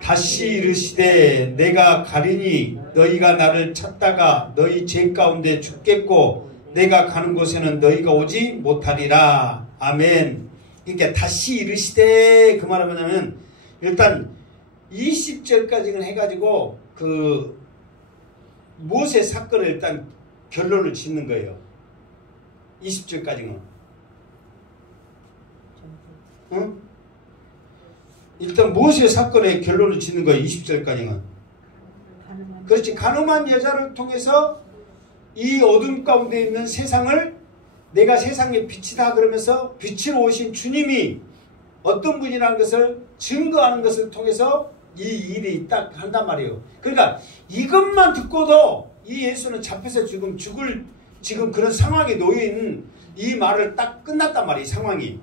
다시 이르시되 내가 가리니 너희가 나를 찾다가 너희 죄 가운데 죽겠고 내가 가는 곳에는 너희가 오지 못하리라. 아멘. 그러니까 다시 이르시되 그 말은 뭐냐면 일단 20절까지는 해가지고 그 모세 사건을 일단 결론을 짓는 거예요. 20절까지는. 응? 일단 모세 사건의 결론을 짓는 거예요. 20절까지는. 그렇지. 가늠한 여자를 통해서 이 어둠 가운데 있는 세상을 내가 세상의 빛이다 그러면서 빛으로 오신 주님이 어떤 분이라는 것을 증거하는 것을 통해서 이 일이 딱 한단 말이에요. 그러니까 이것만 듣고도 이 예수는 잡혀서 죽을 지금 그런 상황에 놓여있는 이 말을 딱 끝났단 말이에요. 상황이.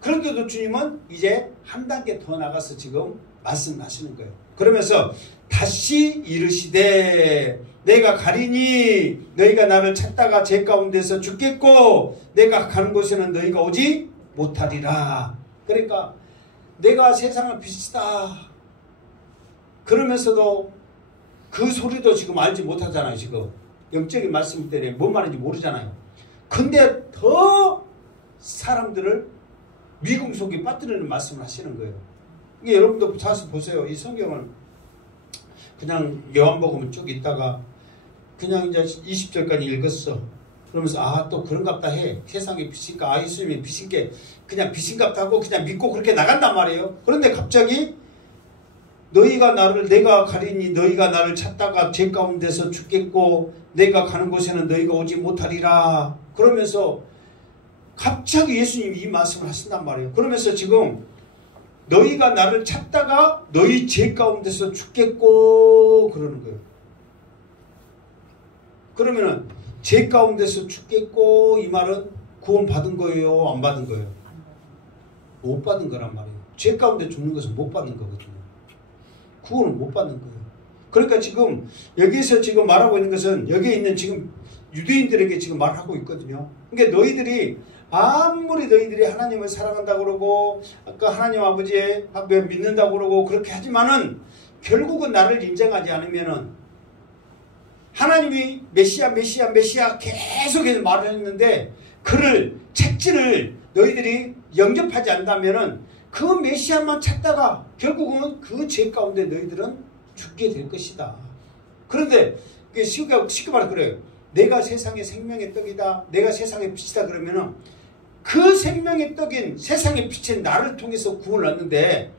그런데도 주님은 이제 한 단계 더 나가서 지금 말씀하시는 거예요. 그러면서 다시 이르시되 내가 가리니 너희가 나를 찾다가 제 가운데서 죽겠고 내가 가는 곳에는 너희가 오지 못하리라. 그러니까 내가 세상의 빛이다. 그러면서도 그 소리도 지금 알지 못하잖아요. 지금 영적인 말씀 때문에 뭔 말인지 모르잖아요. 근데 더 사람들을 미궁 속에 빠뜨리는 말씀을 하시는 거예요. 이게 여러분도 자주 보세요. 이 성경을 그냥 요한복음 쭉 있다가 그냥 이제 20절까지 읽었어. 그러면서 또 그런갑다 해. 세상에 빛인가 예수님이 빛인게 그냥 빛인갑다 하고 그냥 믿고 그렇게 나간단 말이에요. 그런데 갑자기 내가 가리니 너희가 나를 찾다가 죄 가운데서 죽겠고 내가 가는 곳에는 너희가 오지 못하리라. 그러면서 갑자기 예수님이 이 말씀을 하신단 말이에요. 그러면서 지금 너희가 나를 찾다가 너희 죄 가운데서 죽겠고 그러는 거예요. 그러면은 죄 가운데서 죽겠고 이 말은 구원 받은 거예요? 안 받은 거예요? 못 받은 거란 말이에요. 죄 가운데 죽는 것은 못 받는 거거든요. 구원을 못 받는 거예요. 그러니까 지금 여기서 지금 말하고 있는 것은 여기에 있는 지금 유대인들에게 지금 말하고 있거든요. 그러니까 너희들이 아무리 너희들이 하나님을 사랑한다고 그러고 아까 하나님 아버지의 믿는다고 그러고 그렇게 하지만은 결국은 나를 인정하지 않으면은 하나님이 메시아 메시아 메시아 계속해서 말을 했는데 그를 책지를 너희들이 영접하지 않는다면은 그 메시아만 찾다가 결국은 그 죄 가운데 너희들은 죽게 될 것이다. 그런데 쉽게 말해 그래요. 내가 세상의 생명의 떡이다. 내가 세상의 빛이다. 그러면은 그 생명의 떡인 세상의 빛인 나를 통해서 구원을 얻는데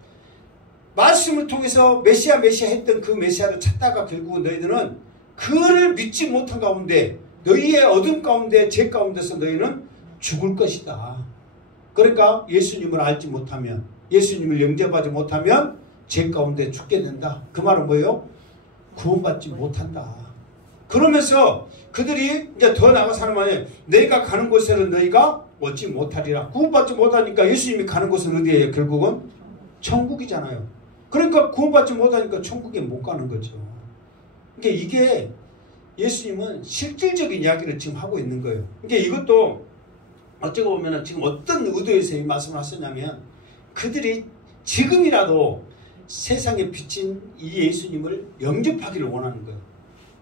말씀을 통해서 메시아 했던 그 메시아를 찾다가 결국은 너희들은 그를 믿지 못한 가운데 너희의 어둠 가운데 죄 가운데서 너희는 죽을 것이다. 그러니까 예수님을 알지 못하면 예수님을 영접하지 못하면 죄 가운데 죽게 된다. 그 말은 뭐예요? 구원받지 못한다. 그러면서 그들이 이제 더 나아가서 하는 말이 내가 가는 곳에는 너희가 얻지 못하리라. 구원받지 못하니까 예수님이 가는 곳은 어디예요? 결국은 천국이잖아요. 그러니까 구원받지 못하니까 천국에 못 가는 거죠. 그러니까 이게 예수님은 실질적인 이야기를 지금 하고 있는 거예요. 그러니까 이것도 어찌 보면 지금 어떤 의도에서 이 말씀을 하셨냐면 그들이 지금이라도 세상에 비친 이 예수님을 영접하기를 원하는 거예요.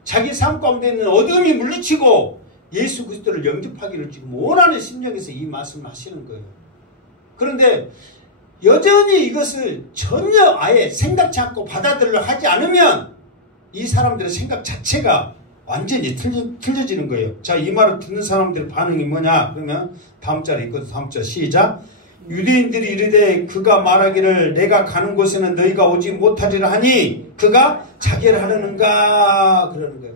자기 삶 가운데 있는 어둠이 물리치고 예수 그리스도를 영접하기를 지금 원하는 심령에서 이 말씀을 하시는 거예요. 그런데 여전히 이것을 전혀 아예 생각지 않고 받아들여 하지 않으면 이 사람들의 생각 자체가 완전히 틀려지는 거예요. 자, 이 말을 듣는 사람들의 반응이 뭐냐? 그러면 다음 절에 있거든. 다음 절 시작. 유대인들이 이르되 그가 말하기를 내가 가는 곳에는 너희가 오지 못하리라 하니 그가 자결 하려는가? 그러는 거예요.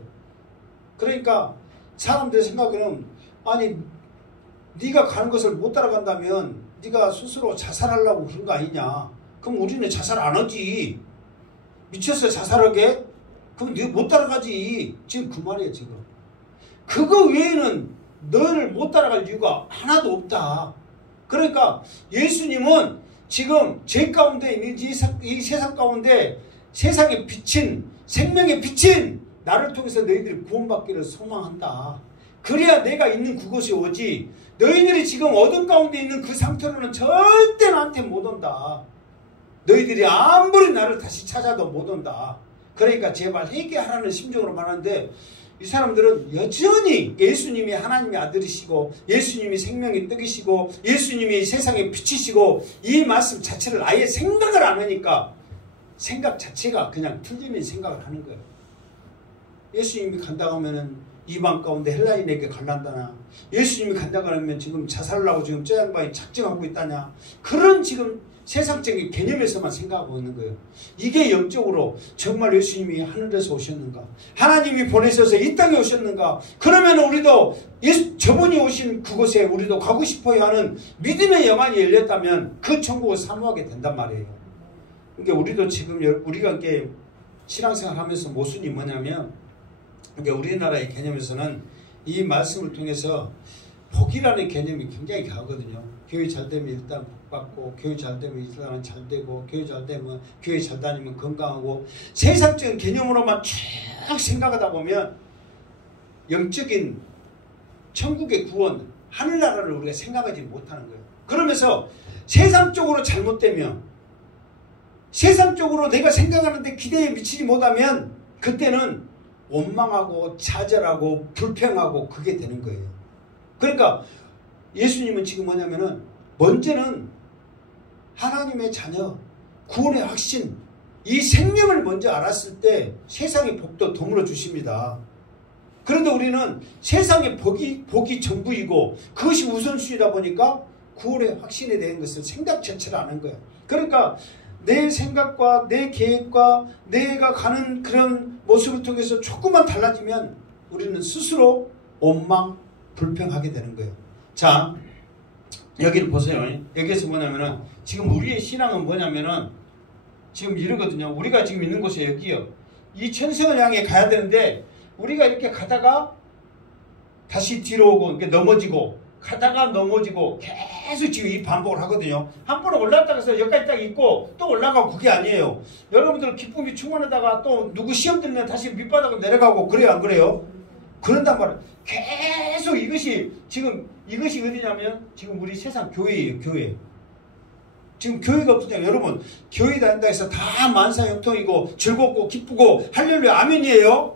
그러니까 사람들의 생각에는 아니 네가 가는 것을 못 따라간다면 네가 스스로 자살하려고 그런 거 아니냐? 그럼 우리는 자살 안 하지. 미쳤어 자살하게? 그럼 네가 못 따라가지. 지금 그 말이에요 지금. 그거 외에는 너를 못 따라갈 이유가 하나도 없다. 그러니까 예수님은 지금 죄 가운데 있는 이 세상 가운데 세상에 비친 생명에 비친 나를 통해서 너희들이 구원받기를 소망한다. 그래야 내가 있는 그곳이 오지. 너희들이 지금 어둠 가운데 있는 그 상태로는 절대 나한테 못 온다. 너희들이 아무리 나를 다시 찾아도 못 온다. 그러니까 제발 회개하라는 심정으로 말하는데 이 사람들은 여전히 예수님이 하나님의 아들이시고 예수님이 생명의 떡이시고 예수님이 세상의 빛이시고 이 말씀 자체를 아예 생각을 안 하니까 생각 자체가 그냥 틀리는 생각을 하는 거예요. 예수님이 간다고 하면은 이방 가운데 헬라인에게 갈란다나 예수님이 간다고 하면 지금 자살하려고 지금 저 양반이 작정하고 있다냐 그런 지금 세상적인 개념에서만 생각하고 있는 거예요. 이게 영적으로 정말 예수님이 하늘에서 오셨는가? 하나님이 보내셔서 이 땅에 오셨는가? 그러면 우리도 저분이 오신 그곳에 우리도 가고 싶어야 하는 믿음의 영안이 열렸다면 그 천국을 사모하게 된단 말이에요. 그러니까 우리도 지금 우리가 이렇게 신앙생활 하면서 모순이 뭐냐면 그러니까 우리나라의 개념에서는 이 말씀을 통해서 복이라는 개념이 굉장히 강하거든요. 교회 잘 되면 일단 복 받고, 교회 잘 되면 일단 잘 되고, 교회 잘 되면, 교회 잘 다니면 건강하고, 세상적인 개념으로만 쭉 생각하다 보면 영적인 천국의 구원, 하늘나라를 우리가 생각하지 못하는 거예요. 그러면서 세상적으로 잘못되면, 세상적으로 내가 생각하는데 기대에 미치지 못하면 그때는 원망하고 좌절하고 불평하고 그게 되는 거예요. 그러니까 예수님은 지금 뭐냐면은 먼저는 하나님의 자녀, 구원의 확신, 이 생명을 먼저 알았을 때 세상의 복도 더물어 주십니다. 그런데 우리는 세상의 복이 전부이고 그것이 우선순위다 보니까 구원의 확신에 대한 것을 생각 자체를 안 한 거예요. 그러니까 내 생각과 내 계획과 내가 가는 그런 모습을 통해서 조금만 달라지면 우리는 스스로 원망, 불평하게 되는 거예요. 자, 여기를 보세요. 여기에서 뭐냐면은 지금 우리의 신앙은 뭐냐면은 지금 이러거든요. 우리가 지금 있는 곳이 여기요. 이 천성을 향해 가야 되는데 우리가 이렇게 가다가 다시 뒤로 오고 이렇게 넘어지고 가다가 넘어지고 계속 지금 이 반복을 하거든요. 한 번은 올라갔다가 해서 여기까지 딱 있고 또 올라가고 그게 아니에요. 여러분들 기쁨이 충만하다가 또 누구 시험 들면 다시 밑바닥으로 내려가고 그래요 안 그래요? 그런단 말이에요. 계속 이것이 어디냐면 지금 우리 세상 교회예요. 교회. 지금 교회가 없으냐 여러분 교회 다닌다 해서 다 만사형통이고 즐겁고 기쁘고 할렐루야 아멘이에요.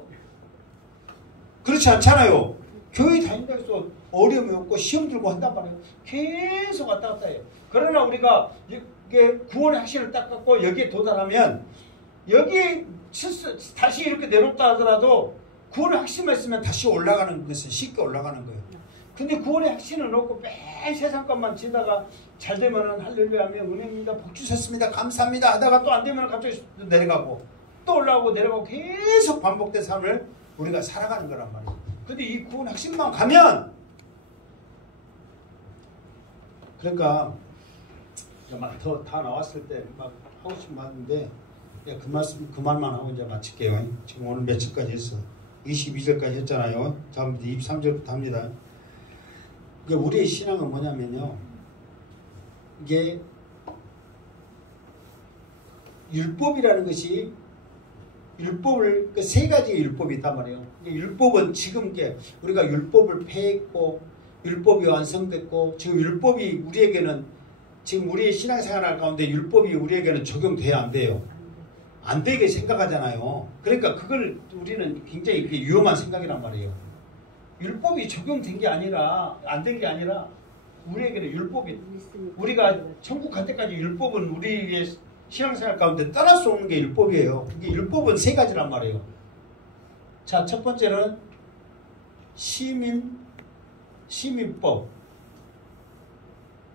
그렇지 않잖아요. 교회 다닌다고 해서 어려움이 없고 시험 들고 한단 말이에요. 계속 왔다 갔다 해요. 그러나 우리가 이게 구원의 확신을 딱 갖고 여기에 도달하면 여기 다시 이렇게 내려왔다 하더라도 구원의 확신만 있으면 다시 올라가는 것은 쉽게 올라가는 거예요. 근데 구원의 확신을 놓고 매일 세상 것만 지다가 잘 되면은 할렐루야 하며 은혜입니다. 복 주셨습니다. 감사합니다. 하다가 또 안 되면 갑자기 내려가고 또 올라오고 내려가고 계속 반복된 삶을 우리가 살아가는 거란 말이에요. 근데 이 구원 확신만 가면 그러니까 막 더 다 나왔을 때 막 하고 싶은 말인데 그 말씀 그 말만 하고 이제 마칠게요. 지금 오늘 며칠까지 했어? 22절까지 했잖아요. 다음부터 23절부터 합니다. 그러니까 우리의 신앙은 뭐냐면요. 이게 율법이라는 것이 율법을 그 세 가지의 율법이 있단 말이에요. 율법은 지금 게 우리가 율법을 폐했고 율법이 완성됐고 지금 율법이 우리에게는 지금 우리의 신앙생활 가운데 율법이 우리에게는 적용돼야 안 돼요. 안 되게 생각하잖아요. 그러니까 그걸 우리는 굉장히 위험한 생각이란 말이에요. 율법이 적용된 게 아니라 안 된 게 아니라 우리에게는 율법이 우리가 천국 갈 때까지 율법은 우리의 신앙생활 가운데 떠날 수 없는 게 율법이에요. 이게 율법은 세 가지란 말이에요. 자, 첫 번째는 시민법.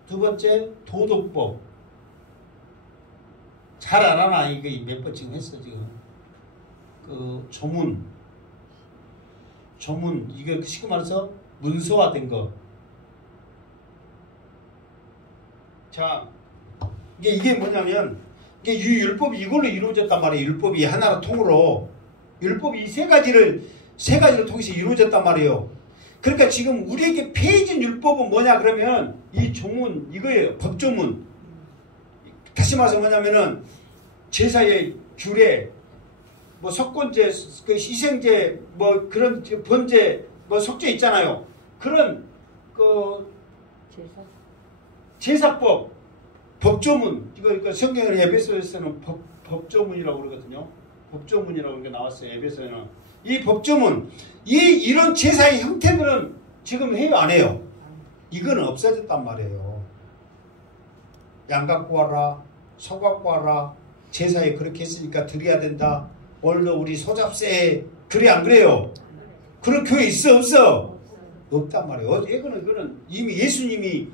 두 번째 도덕법. 잘 알아나? 이거 몇 번 지금 했어 지금. 그 조문 이게 쉽게 말해서 문서화된 거. 자, 이게 뭐냐면 이게 이 율법이 이걸로 이루어졌단 말이에요. 율법이 하나로 통으로 율법이 이 세 가지를 통해서 이루어졌단 말이에요. 그러니까 지금 우리에게 폐해진 율법은 뭐냐 그러면 이 조문 이거예요. 법조문. 다시 말해서 뭐냐면은 제사의 규례, 뭐 석권제, 그 희생제, 뭐 그런 번제, 뭐 속죄 있잖아요. 그런 그 제사법, 법조문 이거 성경의 에베소에서는 법조문이라고 그러거든요. 법조문이라고 이렇게 나왔어요. 에베소에는 이 법조문, 이런 제사의 형태들은 지금 해요 안 해요? 이거는 없어졌단 말이에요. 양 갖고 와라, 소 갖고 와라, 제사에 그렇게 했으니까 드려야 된다. 오늘도 우리 소잡세 그래 안 그래요? 그런 교회 있어 없어? 없단 말이에요. 이거는 이미 예수님이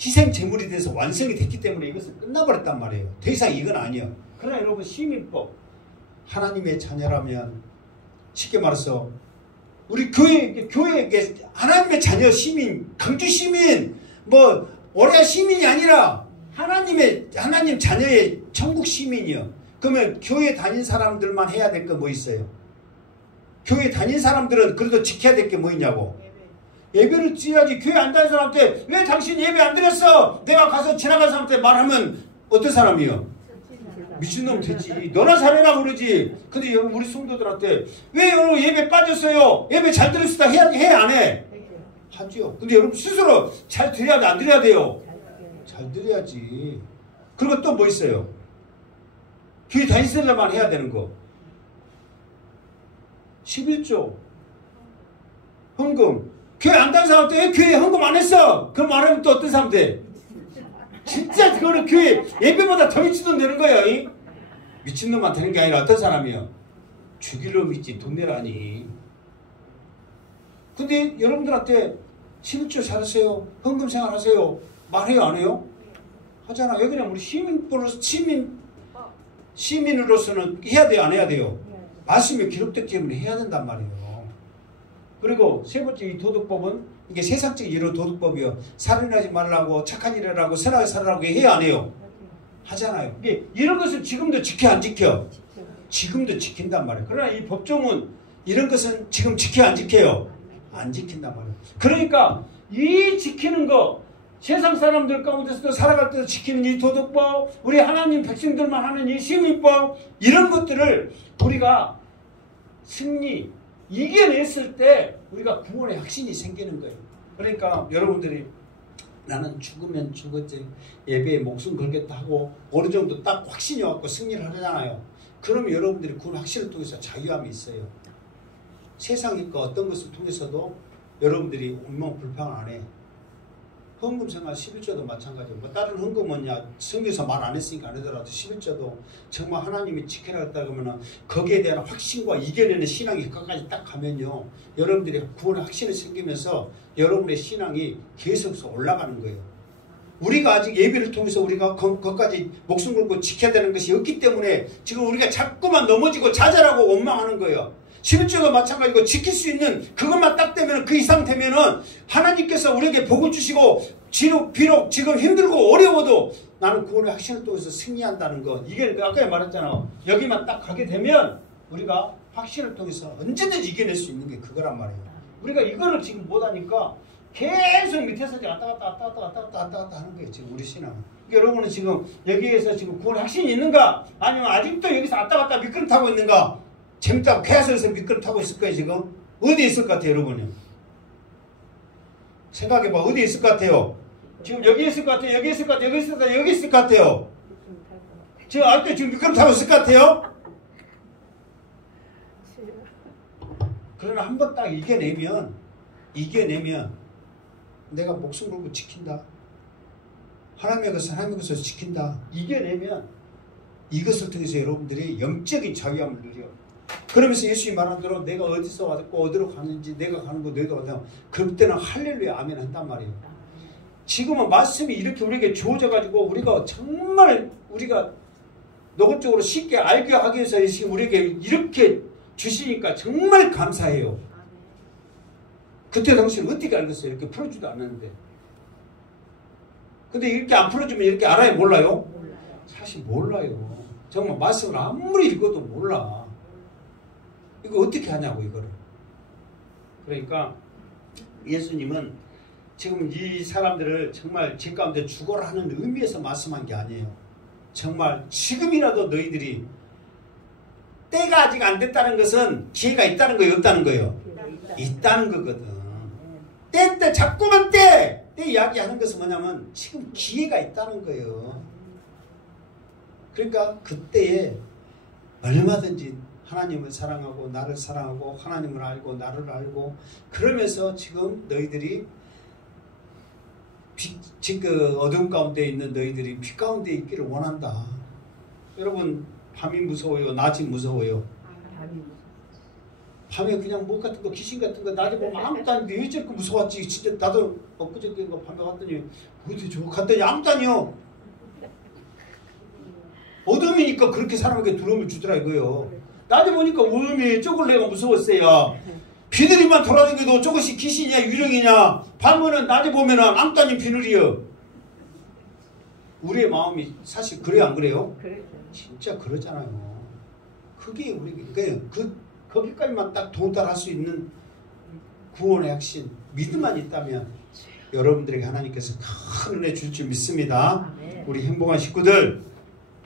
희생 제물이 돼서 완성이 됐기 때문에 이것은 끝나버렸단 말이에요. 더 이상 이건 아니에요. 그러나 여러분 시민법, 하나님의 자녀라면 쉽게 말해서 우리 교회에게 하나님의 자녀 시민, 강주 시민, 뭐 오레아 시민이 아니라 하나님 자녀의 천국 시민이요. 그러면 교회 다닌 사람들만 해야 될 거 뭐 있어요? 교회 다닌 사람들은 그래도 지켜야 될 게 뭐 있냐고? 예배를 드려야지. 교회 안 다닌 사람한테 왜 당신 예배 안 드렸어? 내가 가서 지나간 사람한테 말하면 어떤 사람이요? 미친놈 되지. 너나 잘해라 그러지. 근데 우리 성도들한테 왜 여러분 예배 빠졌어요? 예배 잘 드렸다 해 안 해? 하죠. 근데 여러분 스스로 잘 드려야 돼 안 드려야 돼요? 잘 드려야지. 그리고 또 뭐 있어요? 교회 다니시려만 해야 되는 거. 11조 헌금. 교회 안 다니는 사람한테 왜 교회 헌금 안 했어? 그럼 말하면 또 어떤 사람 돼? 진짜 그거는 교회 예배보다 더 미친놈 되는 거예요. 미친놈만 되는 게 아니라 어떤 사람이요? 죽일 놈이지 돈 내라니. 근데 여러분들한테 11조 잘하세요. 헌금 생활하세요. 말해요 안 해요? 하잖아. 왜 그냥 우리 시민으로서는 해야 돼요 안 해야 돼요? 말씀에 기록됐기 때문에 해야 된단 말이에요. 그리고 세 번째 이 도덕법은 이게 세상적인 이런 도덕법이요. 살인하지 말라고 착한 일 하라고 선하게 살라고 해야 안 해요? 하잖아요. 이게 이런 것을 지금도 지켜 안 지켜? 지금도 지킨단 말이에요. 그러나 이 법조문 이런 것은 지금 지켜 안 지켜요? 안 지킨단 말이에요. 그러니까 이 지키는 거 세상 사람들 가운데서도 살아갈 때도 지키는 이 도덕법, 우리 하나님 백성들만 하는 이 시민법 이런 것들을 우리가 이겨냈을 때 우리가 구원의 확신이 생기는 거예요. 그러니까 여러분들이 나는 죽으면 죽었지 예배에 목숨 걸겠다 하고 어느 정도 딱 확신이 왔고 승리를 하잖아요. 그러면 여러분들이 구원 확신을 통해서 자유함이 있어요. 세상의 것 어떤 것을 통해서도 여러분들이 온몸 불평을 안 해. 헌금 생활 11조도 마찬가지고, 뭐 다른 헌금은 성경에서 말 안 했으니까 안 하더라도 11조도 정말 하나님이 지켜라 했다 그러면 거기에 대한 확신과 이겨내는 신앙이 끝까지 딱 가면요, 여러분들이 구원의 확신이 생기면서 여러분의 신앙이 계속해서 올라가는 거예요. 우리가 아직 예배를 통해서 우리가 거기까지 목숨 걸고 지켜야 되는 것이 없기 때문에 지금 우리가 자꾸만 넘어지고 좌절하고 원망하는 거예요. 11조도 마찬가지고, 지킬 수 있는 그것만 딱 되면, 그 이상 되면은 하나님께서 우리에게 복을 주시고, 비록 지금 힘들고 어려워도 나는 구원의 확신을 통해서 승리한다는 거. 이게 아까 말했잖아. 여기만 딱 가게 되면 우리가 확신을 통해서 언제든지 이겨낼 수 있는 게 그거란 말이에요. 우리가 이거를 지금 못하니까 계속 밑에서 왔다 갔다 하는 거예요. 지금 우리 신앙은. 그러니까 여러분은 지금 여기에서 지금 구원의 확신이 있는가? 아니면 아직도 여기서 왔다 갔다 미끄럼 타고 있는가? 재밌다고 계속해서 미끄럼 타고 있을 거예요. 지금 어디에 있을 것 같아요, 여러분이? 생각해봐. 어디에 있을 것 같아요? 지금 여기에 있을 것 같아요? 여기 있을 것 같아요? 여기 있을 것 같아요? 여기 있을 것 같아요? 지금 아직도 지금 미끄럼 타고 있을 것 같아요? 그러나 한 번 딱 이겨내면 내가 목숨 걸고 지킨다. 하나님의 것을 지킨다. 이겨내면 이것을 통해서 여러분들이 영적인 자유함을 누려. 그러면서 예수님이 말한 대로 내가 어디서 왔고 어디로 가는지, 내가 가는 곳 너희도 가냐, 그때는 할렐루야 아멘 한단 말이에요. 지금은 말씀이 이렇게 우리에게 주어져 가지고 우리가 정말 우리가 노골적으로 쉽게 알게 하기 위해서 지금 우리에게 이렇게 주시니까 정말 감사해요. 그때 당시는 어떻게 알겠어요? 이렇게 풀어주지도 않았는데. 근데 이렇게 안 풀어주면 이렇게 알아요? 몰라요? 사실 몰라요. 정말 말씀을 아무리 읽어도 몰라. 이거 어떻게 하냐고, 이거를. 그러니까 예수님은 지금 이 사람들을 정말 제 가운데 죽어라 하는 의미에서 말씀한 게 아니에요. 정말 지금이라도 너희들이, 때가 아직 안 됐다는 것은 기회가 있다는 거예요, 없다는 거예요? 있다는 거거든. 때 자꾸만 때 이야기하는 것은 뭐냐면 지금 기회가 있다는 거예요. 그러니까 그때에 얼마든지 하나님을 사랑하고 나를 사랑하고 하나님을 알고 나를 알고, 그러면서 지금 너희들이 그 어둠 가운데 있는 너희들이 빛 가운데 있기를 원한다. 여러분, 밤이 무서워요? 낮이 무서워요? 밤에 그냥 뭐 같은 거, 귀신 같은 거 낮에 보면 아무도 아닌데 왜 저렇게 무서웠지? 진짜 나도 엊그저께 밤에 갔더니 어디 저거 갔더니 아무도 아니요. 어둠이니까 그렇게 사람에게 두려움을 주더라 이거요. 낮에 보니까 웜이 저걸 내가 무서웠어요. 비늘이만 돌아다니도 저것이 귀신이냐 유령이냐. 밤에는 낮에 보면은 아무도 아닌 비늘이요. 우리의 마음이 사실 그래요, 안 그래요? 진짜 그러잖아요. 그게 우리 거기까지만 딱 도달할 수 있는 구원의 확신, 믿음만 있다면 여러분들에게 하나님께서 큰 은혜 줄 줄 믿습니다. 우리 행복한 식구들,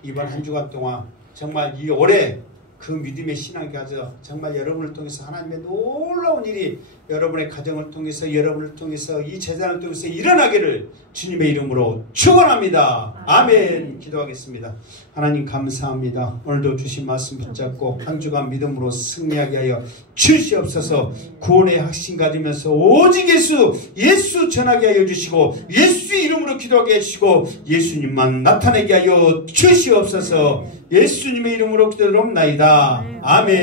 이번 한 주간 동안 정말 이 올해 그 믿음의 신앙이 가져 정말 여러분을 통해서 하나님의 놀라운 일이 여러분의 가정을 통해서, 여러분을 통해서, 이 재단을 통해서 일어나기를 주님의 이름으로 축원합니다. 아멘. 기도하겠습니다. 하나님 감사합니다. 오늘도 주신 말씀 붙잡고 한 주간 믿음으로 승리하게 하여 주시옵소서. 구원의 확신 가지면서 오직 예수 전하게 하여 주시고, 예수 이름으로 기도하게 해주시고, 예수님만 나타내게 하여 주시옵소서. 예수님의 이름으로 기도드립나이다. 아멘.